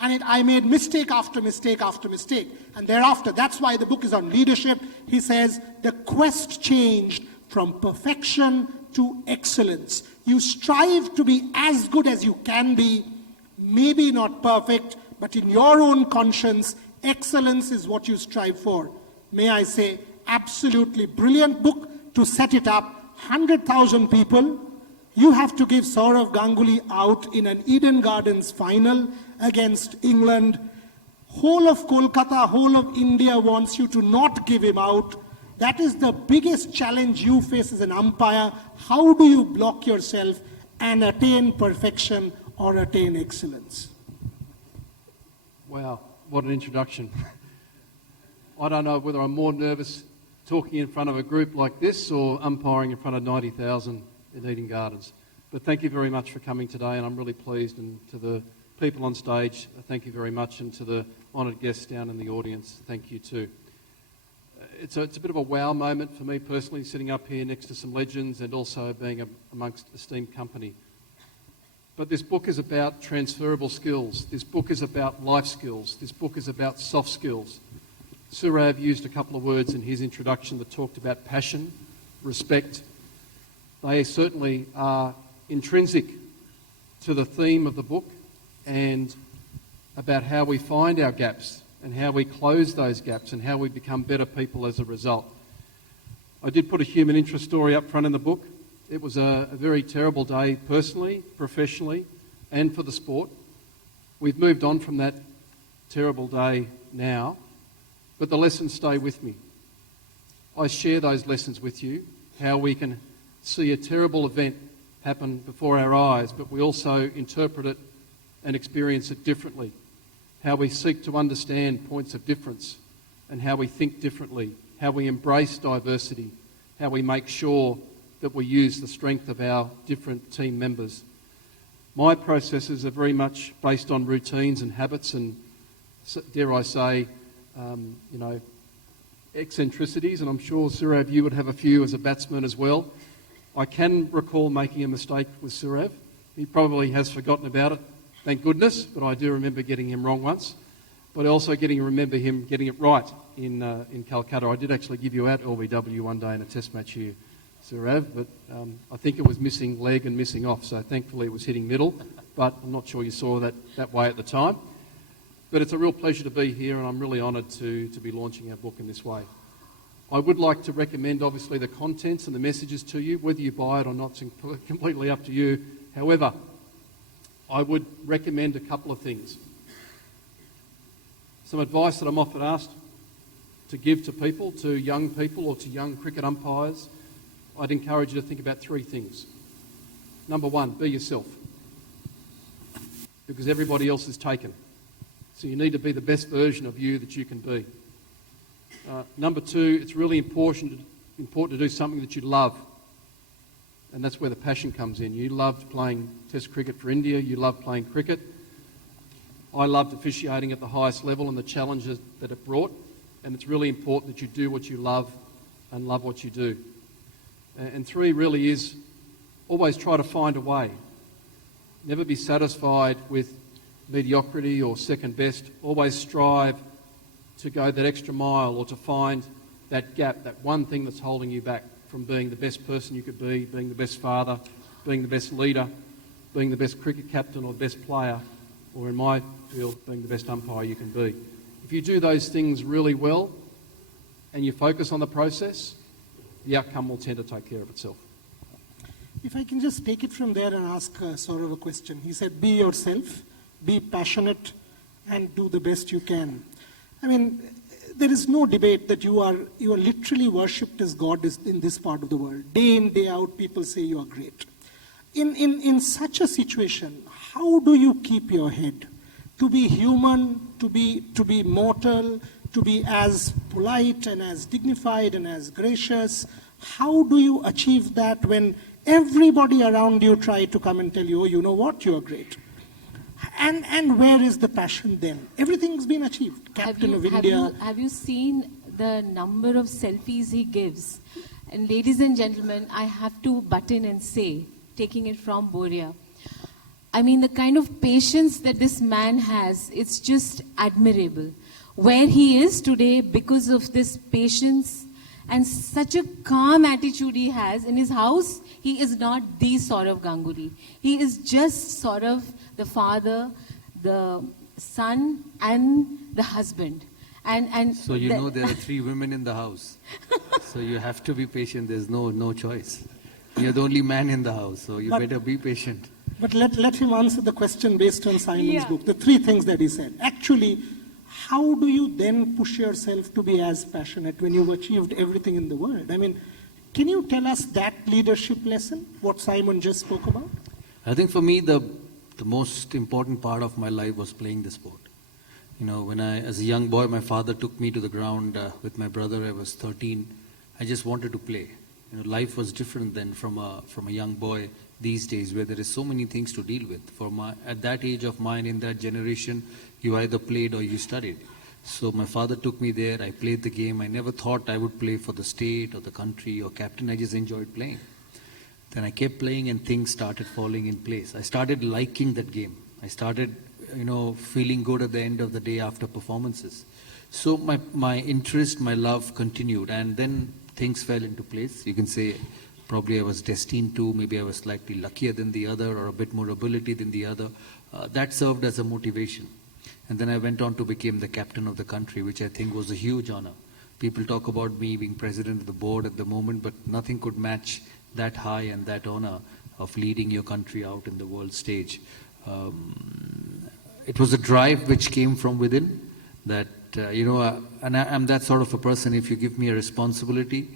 And I made mistake after mistake after mistake. And thereafter, that's why the book is on leadership. He says, the quest changed from perfection to excellence. You strive to be as good as you can be, maybe not perfect, but in your own conscience, excellence is what you strive for. May I say, absolutely brilliant book to set it up. 100,000 people. You have to give Sourav Ganguly out in an Eden Gardens final against England. Whole of Kolkata, whole of India wants you to not give him out. That is the biggest challenge you face as an umpire. How do you block yourself and attain perfection or attain excellence? Wow, what an introduction. I don't know whether I'm more nervous talking in front of a group like this or umpiring in front of 90,000 in Eden Gardens. But thank you very much for coming today, and I'm really pleased. And to the people on stage, thank you very much. And to the honoured guests down in the audience, thank you too. It's a bit of a wow moment for me personally, sitting up here next to some legends and also being amongst esteemed company. But this book is about transferable skills. This book is about life skills. This book is about soft skills. Sourav used a couple of words in his introduction that talked about passion, respect. They certainly are intrinsic to the theme of the book and about how we find our gaps and how we close those gaps and how we become better people as a result. I did put a human interest story up front in the book. It was a very terrible day personally, professionally, and for the sport. We've moved on from that terrible day now, but the lessons stay with me. I share those lessons with you, how we can see a terrible event happen before our eyes, but we also interpret it and experience it differently, how we seek to understand points of difference and how we think differently, how we embrace diversity, how we make sure that we use the strength of our different team members. My processes are very much based on routines and habits and, dare I say, eccentricities, and I'm sure, Sourav, you would have a few as a batsman as well. I can recall making a mistake with Sourav. He probably has forgotten about it, thank goodness, but I do remember getting him wrong once. But I also remember him getting it right in Calcutta. I did actually give you out LBW one day in a test match here Sourav, but I think it was missing leg and missing off, so thankfully it was hitting middle, but I'm not sure you saw that way at the time. But it's a real pleasure to be here, and I'm really honoured to be launching our book in this way. I would like to recommend, obviously, the contents and the messages to you. Whether you buy it or not is completely up to you. However, I would recommend a couple of things. Some advice that I'm often asked to give to people, to young people or to young cricket umpires. I'd encourage you to think about three things. Number one, be yourself, because everybody else is taken. So you need to be the best version of you that you can be. Number two, it's really important to do something that you love. And that's where the passion comes in. You loved playing Test cricket for India. You loved playing cricket. I loved officiating at the highest level and the challenges that it brought. And it's really important that you do what you love and love what you do. And three really is always try to find a way. Never be satisfied with mediocrity or second best. Always strive to go that extra mile or to find that gap, that one thing that's holding you back from being the best person you could be, being the best father, being the best leader, being the best cricket captain or the best player, or in my field, being the best umpire you can be. If you do those things really well and you focus on the process, the outcome will tend to take care of itself. If I can just take it from there and ask Sourav a question. He said, be yourself, be passionate, and do the best you can. I mean, there is no debate that you are literally worshipped as God in this part of the world. Day in, day out, people say you are great. In such a situation, how do you keep your head? To be human, to be mortal, to be as polite and as dignified and as gracious. How do you achieve that when everybody around you try to come and tell you, oh, you know what, you're great? And where is the passion then? Everything's been achieved. Captain of India. Have you seen the number of selfies he gives? And ladies and gentlemen, I have to butt in and say, taking it from Boria, I mean, the kind of patience that this man has, it's just admirable. Where he is today, because of this patience and such a calm attitude he has in his house, he is not the Sourav Ganguly. He is just Sourav, the father, the son, and the husband. And so you know there are 3 women in the house. So you have to be patient. There's no choice. You're the only man in the house, so you better be patient. But let him answer the question based on Simon's book. The 3 things that he said. Actually, how do you then push yourself to be as passionate when you've achieved everything in the world? I mean, can you tell us that leadership lesson, what Simon just spoke about? I think for me, the most important part of my life was playing the sport. You know, when as a young boy, my father took me to the ground with my brother. I was 13. I just wanted to play. You know, life was different then from a young boy these days, where there is so many things to deal with. At that age of mine, in that generation, you either played or you studied. So my father took me there. I played the game. I never thought I would play for the state or the country or captain. I just enjoyed playing. Then I kept playing and things started falling in place. I started liking that game. I started, feeling good at the end of the day after performances. So my interest, my love continued, and then things fell into place. You can say probably I was destined to, maybe I was slightly luckier than the other or a bit more ability than the other. That served as a motivation. And then I went on to become the captain of the country, which I think was a huge honor. People talk about me being president of the board at the moment, but nothing could match that high and that honor of leading your country out in the world stage. It was a drive which came from within that, and I'm that sort of a person. If you give me a responsibility,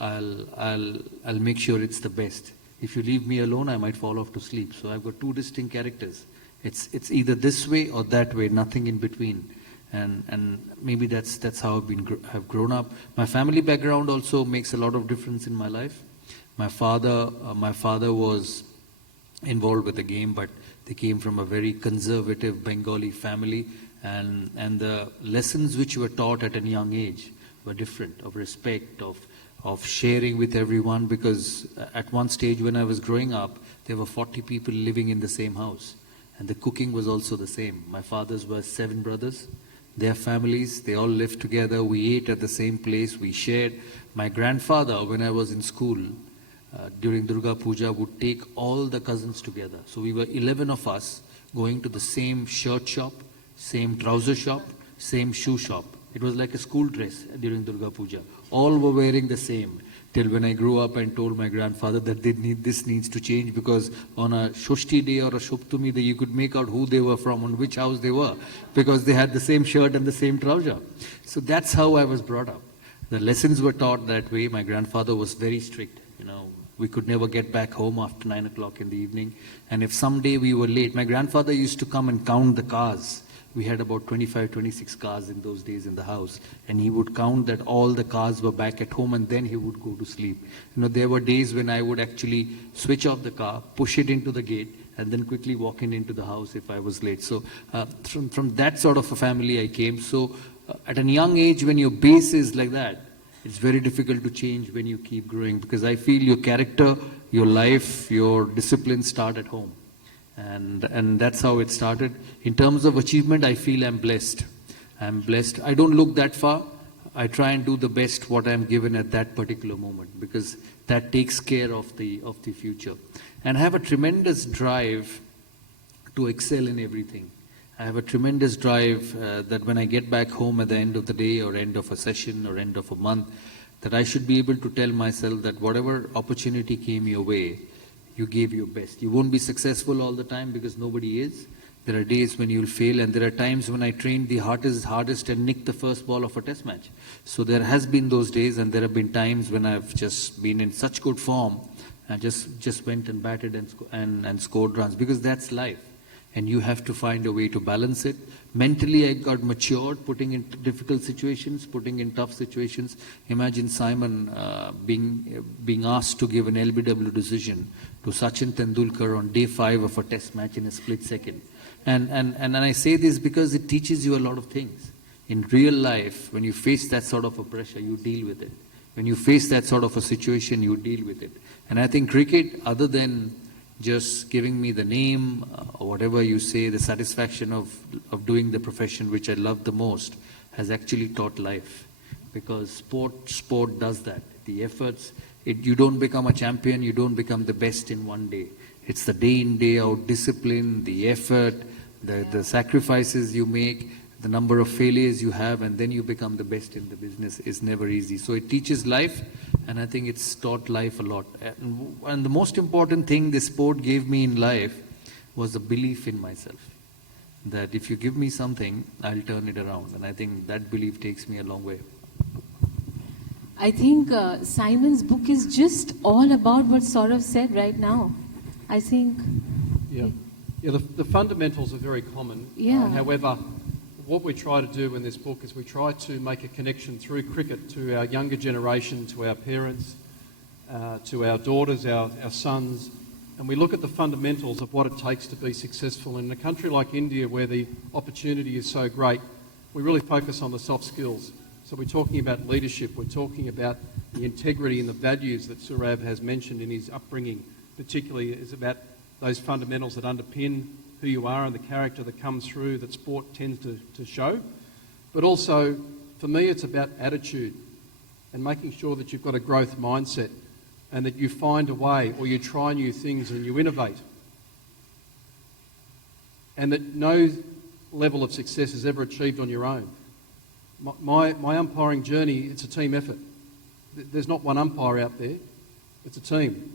I'll make sure it's the best. If you leave me alone, I might fall off to sleep. So I've got 2 distinct characters. It's either this way or that way, nothing in between. And maybe that's how I've grown up. My family background also makes a lot of difference in my life. My father was involved with the game, but they came from a very conservative Bengali family, and the lessons which were taught at a young age were different, of respect, of sharing with everyone, because at one stage when I was growing up, there were 40 people living in the same house, and the cooking was also the same. My father's were 7 brothers, their families, they all lived together, we ate at the same place, we shared. My grandfather, when I was in school, during Durga Puja would take all the cousins together. So we were 11 of us going to the same shirt shop, same trouser shop, same shoe shop. It was like a school dress during Durga Puja. All were wearing the same. Till when I grew up and told my grandfather that this needs to change, because on a Shoshti day or a Shuptami day, you could make out who they were from, on which house they were, because they had the same shirt and the same trouser. So that's how I was brought up. The lessons were taught that way. My grandfather was very strict. We could never get back home after 9 o'clock in the evening. And if someday we were late, my grandfather used to come and count the cars. We had about 25, 26 cars in those days in the house. And he would count that all the cars were back at home, and then he would go to sleep. There were days when I would actually switch off the car, push it into the gate, and then quickly walk into the house if I was late. So from that sort of a family I came. So at a young age, when your base is like that, it's very difficult to change when you keep growing, because I feel your character, your life, your discipline start at home. And that's how it started. In terms of achievement, I feel I'm blessed. I'm blessed. I don't look that far. I try and do the best what I'm given at that particular moment, because that takes care of the future. And I have a tremendous drive to excel in everything. I have a tremendous drive that when I get back home at the end of the day or end of a session or end of a month, that I should be able to tell myself that whatever opportunity came your way, you gave your best. You won't be successful all the time, because nobody is. There are days when you'll fail, and there are times when I trained the hardest and nicked the first ball of a test match. So there has been those days, and there have been times when I've just been in such good form and just went and batted and scored runs, because that's life. And you have to find a way to balance it. Mentally, I got matured, putting in difficult situations, putting in tough situations. Imagine Simon being asked to give an LBW decision to Sachin Tendulkar on day 5 of a test match in a split second. And I say this because it teaches you a lot of things. In real life, when you face that sort of a pressure, you deal with it. When you face that sort of a situation, you deal with it. And I think cricket, other than just giving me the name or whatever you say, the satisfaction of doing the profession which I love the most, has actually taught life. Because sport does that. The efforts, you don't become a champion, you don't become the best in one day. It's the day in, day out discipline, the effort, the sacrifices you make, the number of failures you have, and then you become the best in the business is never easy. So it teaches life, and I think it's taught life a lot. And the most important thing this sport gave me in life was a belief in myself. That if you give me something, I'll turn it around. And I think that belief takes me a long way. I think Simon's book is just all about what Sourav said right now. I think... Yeah, the fundamentals are very common. Yeah. However, what we try to do in this book is we try to make a connection through cricket to our younger generation, to our parents, to our daughters, our sons, and we look at the fundamentals of what it takes to be successful. In a country like India, where the opportunity is so great, we really focus on the soft skills. So we're talking about leadership, we're talking about the integrity and the values that Sourav has mentioned in his upbringing, particularly is about those fundamentals that underpin who you are and the character that comes through that sport tends to show. But also, for me, it's about attitude and making sure that you've got a growth mindset and that you find a way, or you try new things and you innovate. And that no level of success is ever achieved on your own. My umpiring journey, it's a team effort. There's not one umpire out there, it's a team.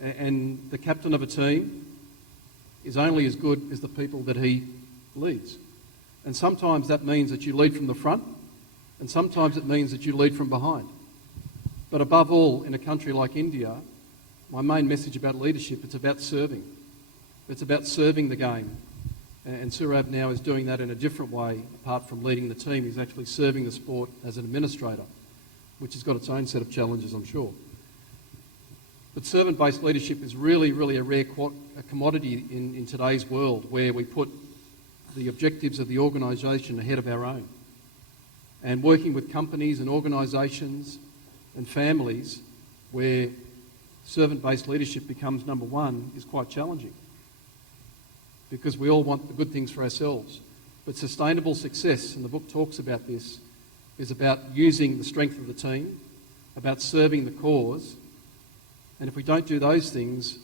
And the captain of a team is only as good as the people that he leads. And sometimes that means that you lead from the front, and sometimes it means that you lead from behind. But above all, in a country like India, my main message about leadership, it's about serving. It's about serving the game. And Sourav now is doing that in a different way. Apart from leading the team, he's actually serving the sport as an administrator, which has got its own set of challenges, I'm sure. But servant-based leadership is really, really a rare commodity in today's world, where we put the objectives of the organisation ahead of our own. And working with companies and organisations and families where servant-based leadership becomes number one is quite challenging, because we all want the good things for ourselves. But sustainable success, and the book talks about this, is about using the strength of the team, about serving the cause, And if we don't do those things,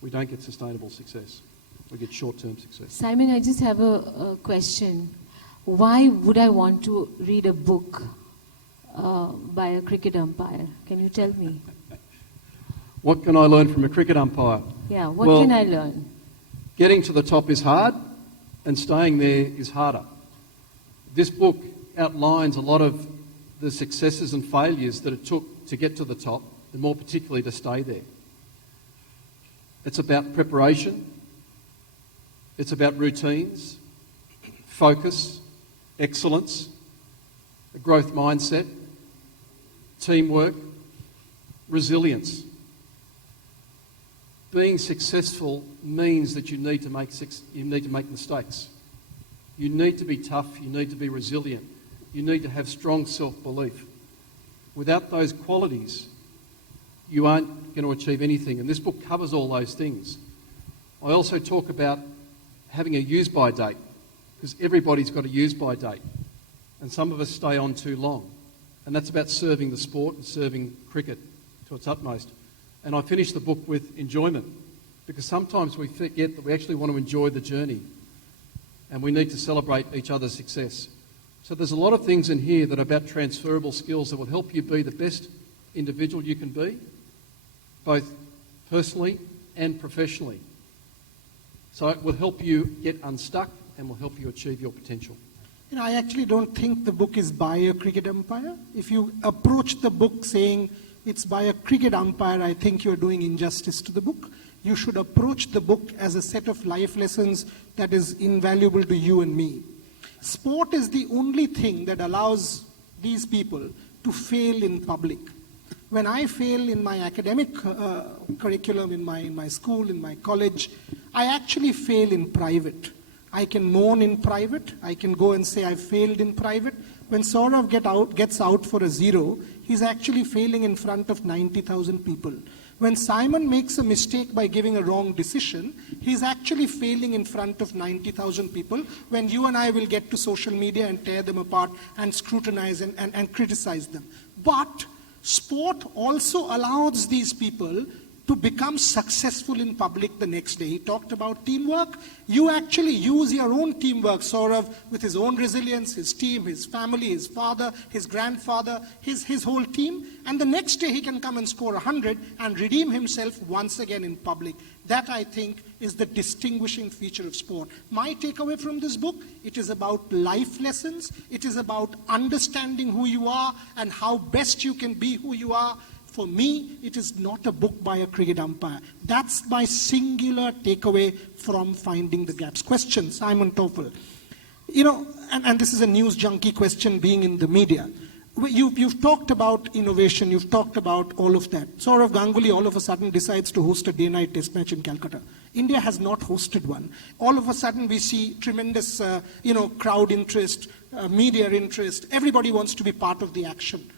we don't get sustainable success. We get short-term success. Simon, I just have a question. Why would I want to read a book by a cricket umpire? Can you tell me? What can I learn from a cricket umpire? Yeah, what Well, can I learn? Getting to the top is hard, and staying there is harder. This book outlines a lot of the successes and failures that it took to get to the top, and more particularly to stay there. It's about preparation, it's about routines, focus, excellence, a growth mindset, teamwork, resilience. Being successful means that you need to make mistakes. You need to be tough, you need to be resilient, you need to have strong self-belief. Without those qualities, you aren't going to achieve anything. And this book covers all those things. I also talk about having a use-by date, because everybody's got a use-by date. And some of us stay on too long. And that's about serving the sport and serving cricket to its utmost. And I finish the book with enjoyment, because sometimes we forget that we actually want to enjoy the journey and we need to celebrate each other's success. So there's a lot of things in here that are about transferable skills that will help you be the best individual you can be, both personally and professionally. So it will help you get unstuck and will help you achieve your potential. You know, I actually don't think the book is by a cricket umpire. If you approach the book saying it's by a cricket umpire, I think you're doing injustice to the book. You should approach the book as a set of life lessons that is invaluable to you and me. Sport is the only thing that allows these people to fail in public. When I fail in my academic curriculum, in my school, in my college, I actually fail in private. I can moan in private. I can go and say I failed in private. When Sourav gets out for a 0, he's actually failing in front of 90,000 people. When Simon makes a mistake by giving a wrong decision, he's actually failing in front of 90,000 people, when you and I will get to social media and tear them apart and scrutinize and criticize them. But sport also allows these people to become successful in public the next day. He talked about teamwork. You actually use your own teamwork, Sourav, with his own resilience, his team, his family, his father, his grandfather, his whole team. And the next day he can come and score 100 and redeem himself once again in public. That, I think, is the distinguishing feature of sport. My takeaway from this book, it is about life lessons. It is about understanding who you are and how best you can be who you are. For me, it is not a book by a cricket umpire. That's my singular takeaway from Finding the Gaps. Question, Simon Taufel. You know, and this is a news junkie question being in the media. You've talked about innovation, you've talked about all of that. Sourav Ganguly all of a sudden decides to host a day-night test match in Calcutta. India has not hosted one. All of a sudden we see tremendous, crowd interest, media interest. Everybody wants to be part of the action.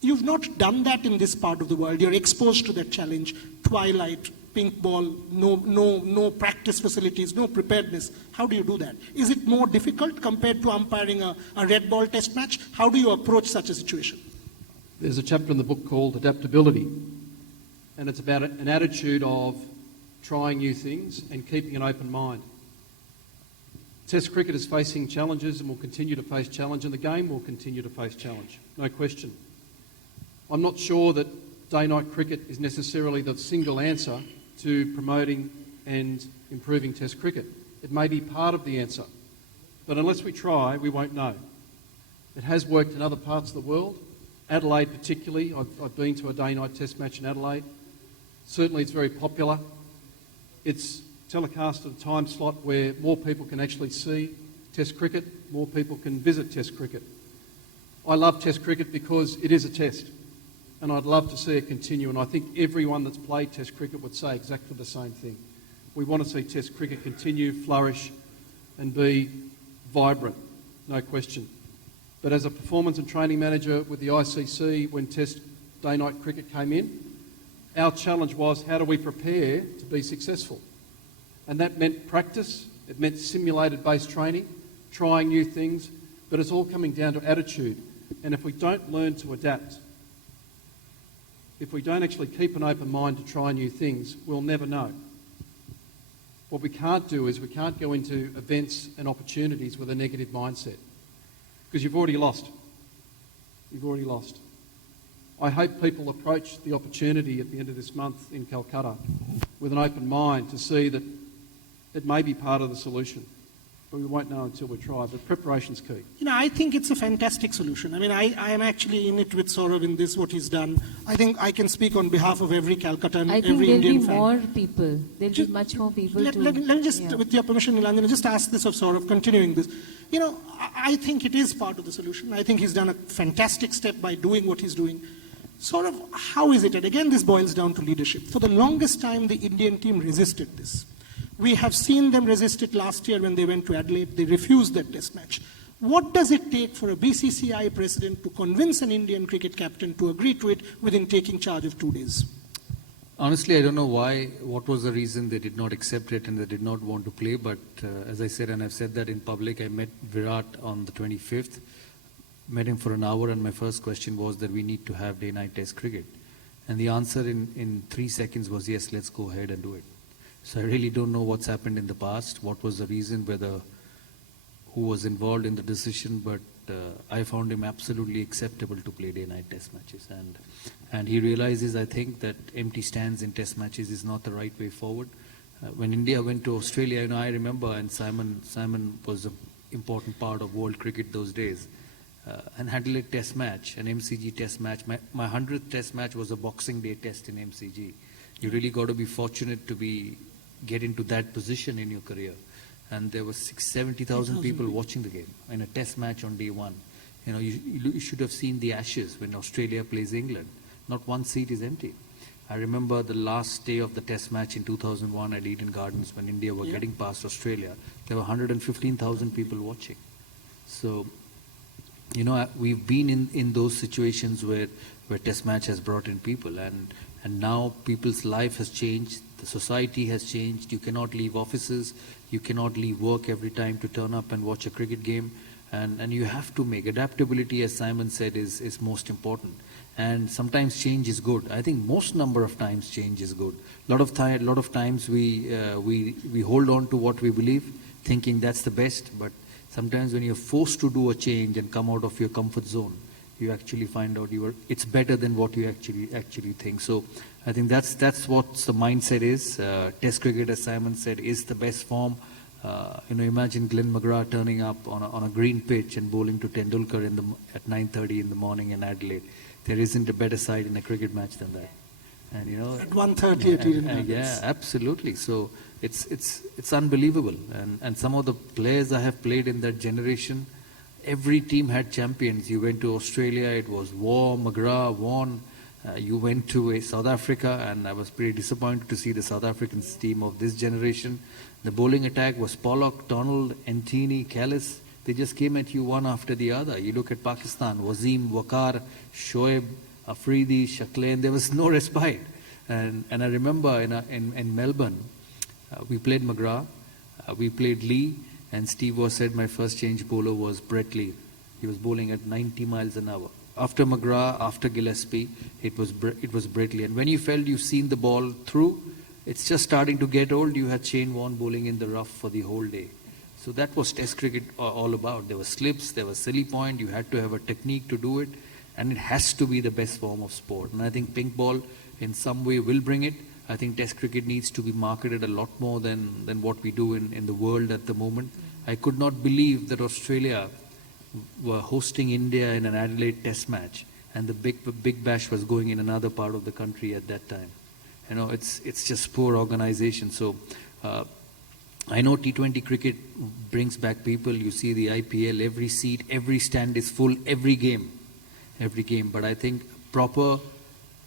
You've not done that in this part of the world. You're exposed to that challenge. Twilight, pink ball, no practice facilities, no preparedness. How do you do that? Is it more difficult compared to umpiring a red ball test match? How do you approach such a situation? There's a chapter in the book called Adaptability, and it's about an attitude of trying new things and keeping an open mind. Test cricket is facing challenges and will continue to face challenge, and the game will continue to face challenge, no question. I'm not sure that day-night cricket is necessarily the single answer to promoting and improving Test cricket. It may be part of the answer, but unless we try, we won't know. It has worked in other parts of the world. Adelaide particularly, I've been to a day-night Test match in Adelaide. Certainly it's very popular. It's telecast at a time slot where more people can actually see Test cricket, more people can visit Test cricket. I love Test cricket because it is a test. And I'd love to see it continue, and I think everyone that's played Test cricket would say exactly the same thing. We want to see Test cricket continue, flourish, and be vibrant, no question. But as a performance and training manager with the ICC, when Test day-night cricket came in, our challenge was, how do we prepare to be successful? And that meant practice, it meant simulated-based training, trying new things, but it's all coming down to attitude. And if we don't learn to adapt, if we don't actually keep an open mind to try new things, we'll never know. What we can't do is we can't go into events and opportunities with a negative mindset, because you've already lost. You've already lost. I hope people approach the opportunity at the end of this month in Calcutta with an open mind to see that it may be part of the solution. But we won't know until we try. But preparation's key. I think it's a fantastic solution. I am actually in it with Sourav in this, what he's done. I think I can speak on behalf of every Calcuttan, I think every there'll Indian be fan. more people. There'll be much more people Let me just, with your permission, Nilanjana, just ask this of Sourav, continuing this. I think it is part of the solution. I think he's done a fantastic step by doing what he's doing. Sourav, how is it? And again, this boils down to leadership. For the longest time, the Indian team resisted this. We have seen them resist it last year when they went to Adelaide. They refused that test match. What does it take for a BCCI president to convince an Indian cricket captain to agree to it within taking charge of 2 days? Honestly, I don't know what was the reason they did not accept it and they did not want to play. But as I said, and I've said that in public, I met Virat on the 25th, met him for an hour, and my first question was that we need to have day-night test cricket. And the answer in 3 seconds was, yes, let's go ahead and do it. So I really don't know what's happened in the past, what was the reason, who was involved in the decision, but I found him absolutely acceptable to play day-night test matches. And he realizes, I think, that empty stands in test matches is not the right way forward. When India went to Australia, I remember, and Simon was an important part of world cricket those days. An Adelaide test match, an MCG test match. My 100th test match was a Boxing Day test in MCG. You really got to be fortunate to get into that position in your career. And there were 70,000 people watching the game in a test match on day one. You should have seen the Ashes when Australia plays England. Not one seat is empty. I remember the last day of the test match in 2001 at Eden Gardens when India were getting past Australia. There were 115,000 people watching. So, we've been in those situations where test match has brought in people, and now people's life has changed, the society has changed. You cannot leave offices, you cannot leave work every time to turn up and watch a cricket game, and you have to make adaptability, as Simon said, is most important. And sometimes change is good. I think most number of times change is good. Lot of times we hold on to what we believe, thinking that's the best, but sometimes when you're forced to do a change and come out of your comfort zone, you actually find out it's better than what you actually think. So I think that's what the mindset is. Test cricket, as Simon said, is the best form. Imagine Glenn McGrath turning up on a green pitch and bowling to Tendulkar at 9:30 in the morning in Adelaide. There isn't a better side in a cricket match than that. And at 1:30 at Eden Gardens. Yeah, absolutely. So it's unbelievable. And some of the players I have played in that generation, every team had champions. You went to Australia, it was Waugh, McGrath, Vaughan. You went to South Africa, and I was pretty disappointed to see the South African team of this generation. The bowling attack was Pollock, Donald, Antony, Callis. They just came at you one after the other. You look at Pakistan, Wasim, Waqar, Shoaib, Afridi, Shakleen. There was no respite. And I remember in Melbourne, we played McGrath, we played Lee, and Steve was said my first change bowler was Brett Lee. He was bowling at 90 miles an hour. After McGrath, after Gillespie, it was Brett Lee. And when you felt you've seen the ball through, it's just starting to get old. You had Shane Warne bowling in the rough for the whole day. So that was Test cricket all about. There were slips, there was silly point. You had to have a technique to do it, and it has to be the best form of sport. And I think pink ball in some way will bring it. I think Test cricket needs to be marketed a lot more than what we do in the world at the moment. I could not believe that Australia were hosting India in an Adelaide Test match, and the big bash was going in another part of the country at that time. It's just poor organization. So I know T20 cricket brings back people. You see the IPL, every seat, every stand is full, every game. But I think proper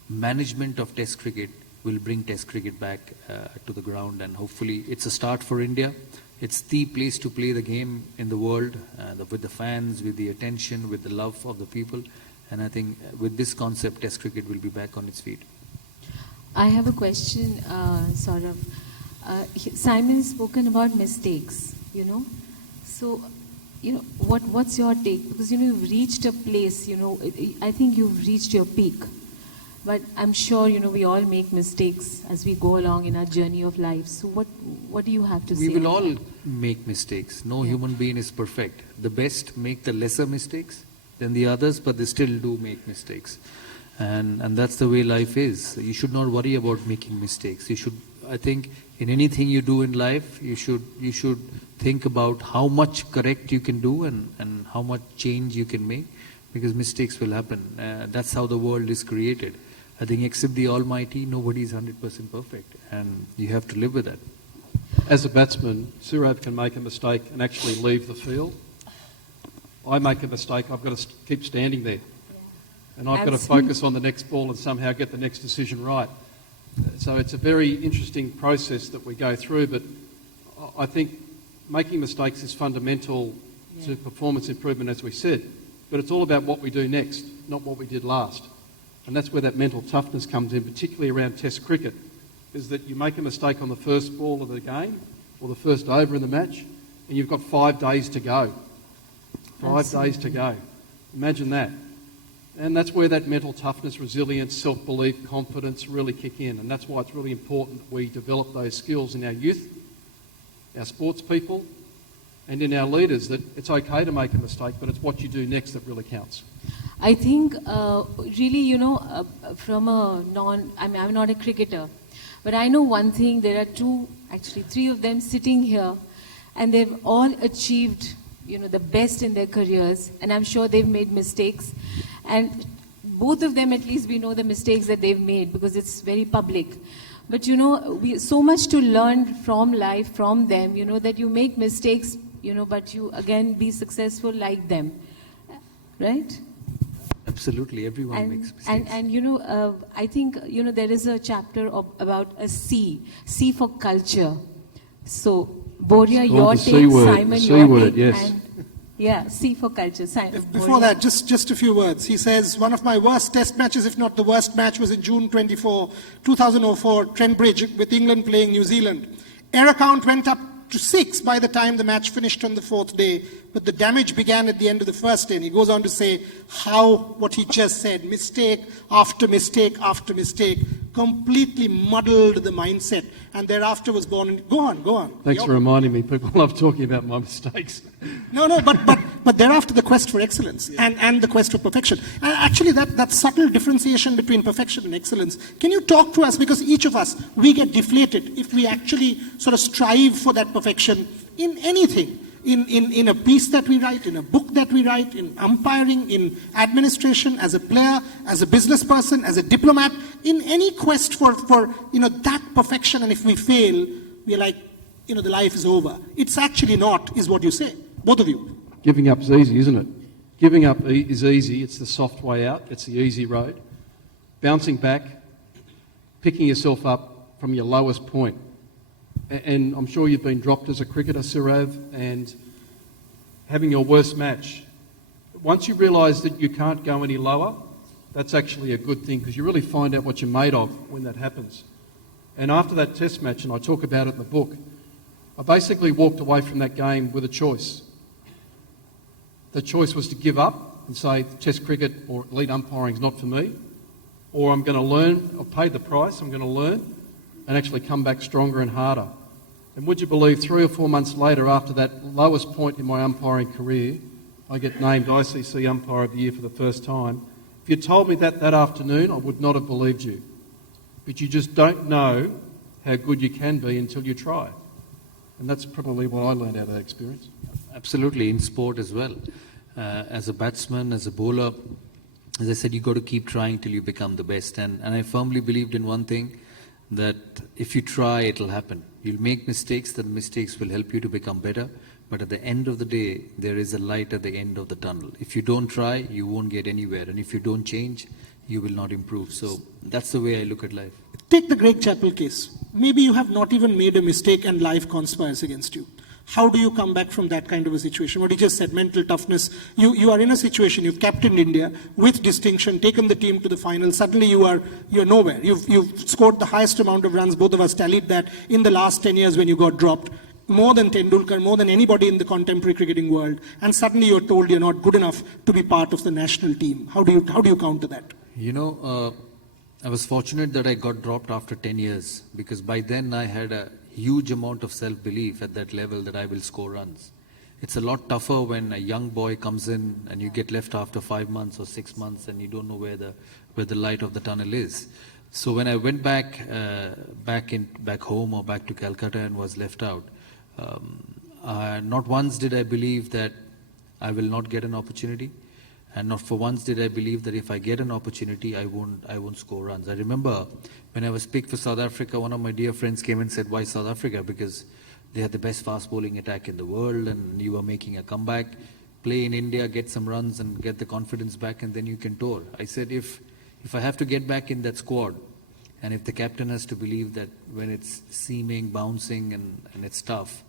management of Test cricket will bring Test cricket back to the ground, and hopefully it's a start for India. It's the place to play the game in the world, with the fans, with the attention, with the love of the people. And I think with this concept, Test cricket will be back on its feet. I have a question, Sourav. Simon's spoken about mistakes, So, what's your take? Because, you've reached a place, I think you've reached your peak. But I'm sure, we all make mistakes as we go along in our journey of life. So what do you have to say? We will all make mistakes. No human being is perfect. The best make the lesser mistakes than the others, but they still do make mistakes. And that's the way life is. You should not worry about making mistakes. I think in anything you do in life, you should think about how much correct you can do and how much change you can make, because mistakes will happen. That's how the world is created. I think except the Almighty, nobody is 100% perfect, and you have to live with that. As a batsman, Sourav can make a mistake and actually leave the field. I make a mistake, I've got to keep standing there. And I've got to focus on the next ball and somehow get the next decision right. So it's a very interesting process that we go through, but I think making mistakes is fundamental to performance improvement, as we said. But it's all about what we do next, not what we did last. And that's where that mental toughness comes in, particularly around Test cricket, is that you make a mistake on the first ball of the game or the first over in the match, and you've got 5 days to go. 5 days to go. Imagine that. And that's where that mental toughness, resilience, self-belief, confidence really kick in. And that's why it's really important that we develop those skills in our youth, our sports people, and in our leaders, that it's okay to make a mistake, but it's what you do next that really counts. I think really, from I'm not a cricketer, but I know one thing, there are 3 of them sitting here, and they've all achieved, the best in their careers, and I'm sure they've made mistakes. And both of them, at least we know the mistakes that they've made because it's very public. But we so much to learn from life, from them, that you make mistakes, but you again be successful like them, right? Absolutely, everyone makes mistakes. And I think, there is a chapter about a C for culture. So, Boria, your take, Simon, your take, yes. And C for culture. Before that, just a few words. He says, one of my worst test matches, if not the worst match, was in June 2004, Trent Bridge, with England playing New Zealand. Error count went up to 6 by the time the match finished on the 4th day, but the damage began at the end of the first day. And he goes on to say what he just said, mistake after mistake after mistake, completely muddled the mindset, and thereafter was born. Go on. Thanks for reminding me. People love talking about my mistakes. No, but thereafter the quest for excellence and the quest for perfection. And actually that subtle differentiation between perfection and excellence, can you talk to us? Because each of us, we get deflated if we actually sort of strive for that perfection in anything. In a piece that we write, in a book that we write, in umpiring, in administration, as a player, as a business person, as a diplomat, in any quest for that perfection, and if we fail, we're like, the life is over. It's actually not, is what you say, both of you. Giving up is easy, isn't it? Giving up is easy. It's the soft way out. It's the easy road. Bouncing back, picking yourself up from your lowest point. And I'm sure you've been dropped as a cricketer, Sourav, and having your worst match. Once you realise that you can't go any lower, that's actually a good thing, because you really find out what you're made of when that happens. And after that test match, and I talk about it in the book, I basically walked away from that game with a choice. The choice was to give up and say test cricket or elite umpiring is not for me, or I'm going to learn, I've paid the price, I'm going to learn and actually come back stronger and harder. And would you believe 3 or 4 months later, after that lowest point in my umpiring career, I get named ICC Umpire of the Year for the first time. If you told me that afternoon, I would not have believed you. But you just don't know how good you can be until you try. And that's probably what I learned out of that experience. Absolutely, in sport as well. As a batsman, as a bowler, as I said, you've got to keep trying till you become the best. And I firmly believed in one thing, that if you try, it'll happen. You'll make mistakes, the mistakes will help you to become better. But at the end of the day, there is a light at the end of the tunnel. If you don't try, you won't get anywhere. And if you don't change, you will not improve. So that's the way I look at life. Take the Greg Chappell case. Maybe you have not even made a mistake and life conspires against you. How do you come back from that kind of a situation? What he just said, mental toughness. You are in a situation, you've captained India with distinction, taken the team to the final. Suddenly you're nowhere. You've scored the highest amount of runs. Both of us tallied that in the last 10 years when you got dropped. More than Tendulkar, more than anybody in the contemporary cricketing world. And suddenly you're told you're not good enough to be part of the national team. How do you counter that? I was fortunate that I got dropped after 10 years because by then I had a huge amount of self-belief at that level that I will score runs. It's a lot tougher when a young boy comes in and you get left after 5 months or 6 months and you don't know where the light of the tunnel is. So when I went back home or back to Calcutta and was left out, not once did I believe that I will not get an opportunity. And not for once did I believe that if I get an opportunity, I won't score runs. I remember when I was picked for South Africa, one of my dear friends came and said, "Why South Africa?" Because they had the best fast bowling attack in the world and you were making a comeback. Play in India, get some runs and get the confidence back and then you can tour. I said, if I have to get back in that squad and if the captain has to believe that when it's seaming, bouncing and it's tough,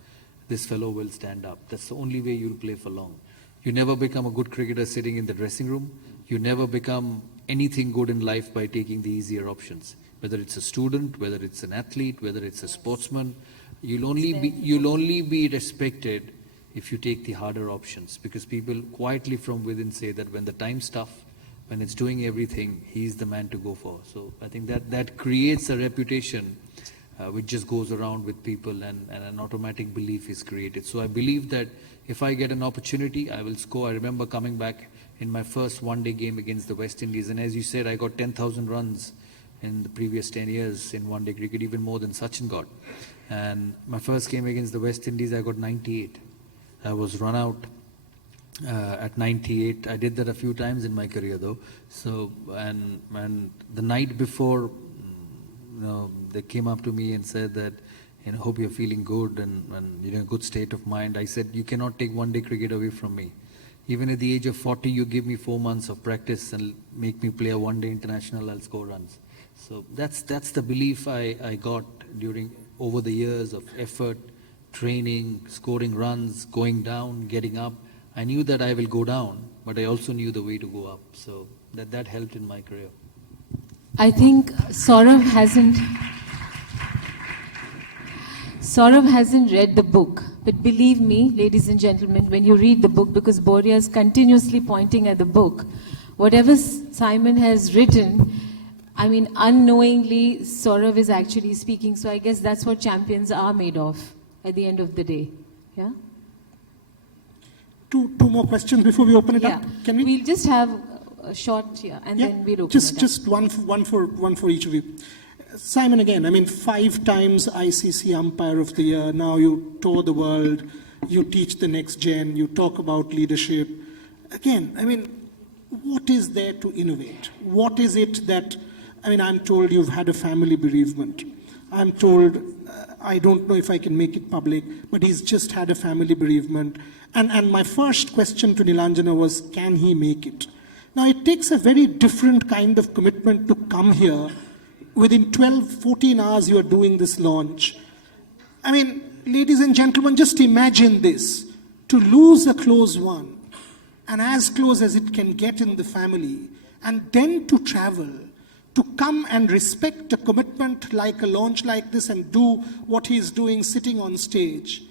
this fellow will stand up. That's the only way you'll play for long. You never become a good cricketer sitting in the dressing room. You never become anything good in life by taking the easier options. Whether it's a student, whether it's an athlete, whether it's a sportsman, you'll only be respected if you take the harder options. Because people quietly from within say that when the time's tough, when it's doing everything, he's the man to go for. So I think that creates a reputation which just goes around with people and an automatic belief is created. So I believe that if I get an opportunity, I will score. I remember coming back in my first one-day game against the West Indies, and as you said, I got 10,000 runs in the previous 10 years in one-day cricket, even more than Sachin got. And my first game against the West Indies, I got 98. I was run out at 98. I did that a few times in my career, though. So, and the night before, they came up to me and said that, hope you're feeling good and you're in a good state of mind. I said, you cannot take one-day cricket away from me. Even at the age of 40, you give me 4 months of practice and make me play a one-day international, I'll score runs. So that's the belief I got over the years of effort, training, scoring runs, going down, getting up. I knew that I will go down, but I also knew the way to go up. So that helped in my career. I think Sourav hasn't read the book, but believe me, ladies and gentlemen, when you read the book, because Boria is continuously pointing at the book, whatever Simon has written, I mean, unknowingly, Sourav is actually speaking. So I guess that's what champions are made of at the end of the day. Yeah? Two more questions before we open it up. Can we? We'll just have a short, and then we'll open it up. Just one for each of you. Simon, again, I mean, 5 times ICC Umpire of the Year. Now you tour the world, you teach the next gen, you talk about leadership. Again, I mean, what is there to innovate? What is it that, I mean, I'm told you've had a family bereavement. I'm told, I don't know if I can make it public, but he's just had a family bereavement. And my first question to Nilanjana was, can he make it? Now, it takes a very different kind of commitment to come here. Within 12, 14 hours, you are doing this launch. I mean, ladies and gentlemen, just imagine this. To lose a close one, and as close as it can get in the family, and then to travel, to come and respect a commitment like a launch like this and do what he's doing sitting on stage,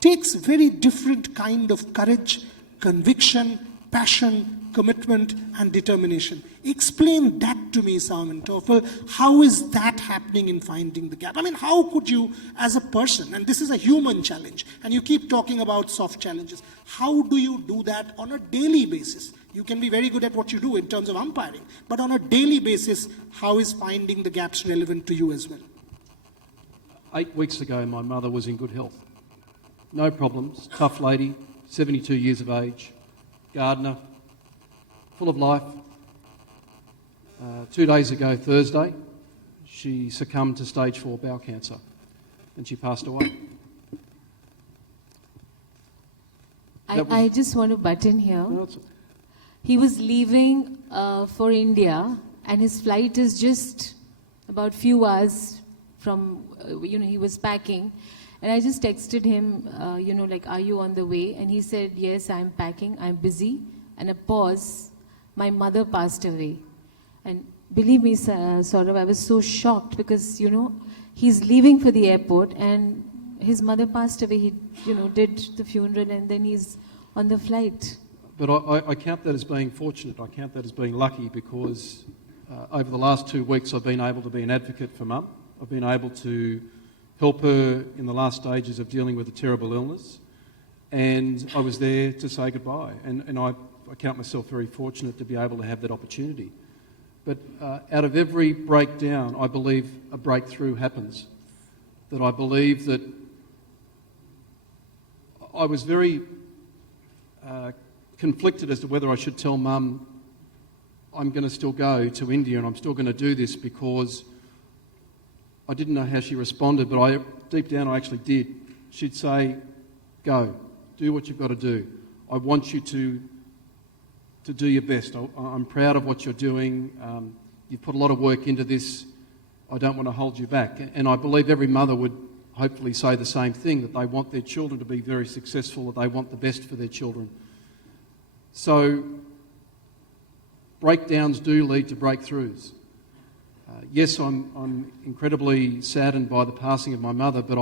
takes very different kind of courage, conviction, passion, commitment and determination. Explain that to me, Simon Taufel. How is that happening in finding the gap? I mean, how could you, as a person, and this is a human challenge, and you keep talking about soft challenges, how do you do that on a daily basis? You can be very good at what you do in terms of umpiring, but on a daily basis, how is finding the gaps relevant to you as well? 8 weeks ago, my mother was in good health. No problems, tough lady, 72 years of age, gardener, full of life. 2 days ago, Thursday, she succumbed to stage 4 bowel cancer and she passed away. I just want to butt in here. No, he was leaving for India and his flight is just about few hours from, he was packing. And I just texted him, like, are you on the way? And he said, yes, I'm packing, I'm busy. And a pause, my mother passed away. And believe me, Sourav, I was so shocked because, he's leaving for the airport and his mother passed away. He, did the funeral and then he's on the flight. But I count that as being fortunate. I count that as being lucky because over the last 2 weeks I've been able to be an advocate for Mum. I've been able to help her in the last stages of dealing with a terrible illness, and I was there to say goodbye, and I count myself very fortunate to be able to have that opportunity. But out of every breakdown, I believe a breakthrough happens. That I believe that I was very conflicted as to whether I should tell Mum I'm going to still go to India and I'm still going to do this, because I didn't know how she responded, but deep down I actually did. She'd say, go, do what you've got to do. I want you to do your best. I'm proud of what you're doing. You've put a lot of work into this. I don't want to hold you back. And I believe every mother would hopefully say the same thing, that they want their children to be very successful, that they want the best for their children. So breakdowns do lead to breakthroughs. Yes, I'm incredibly saddened by the passing of my mother, but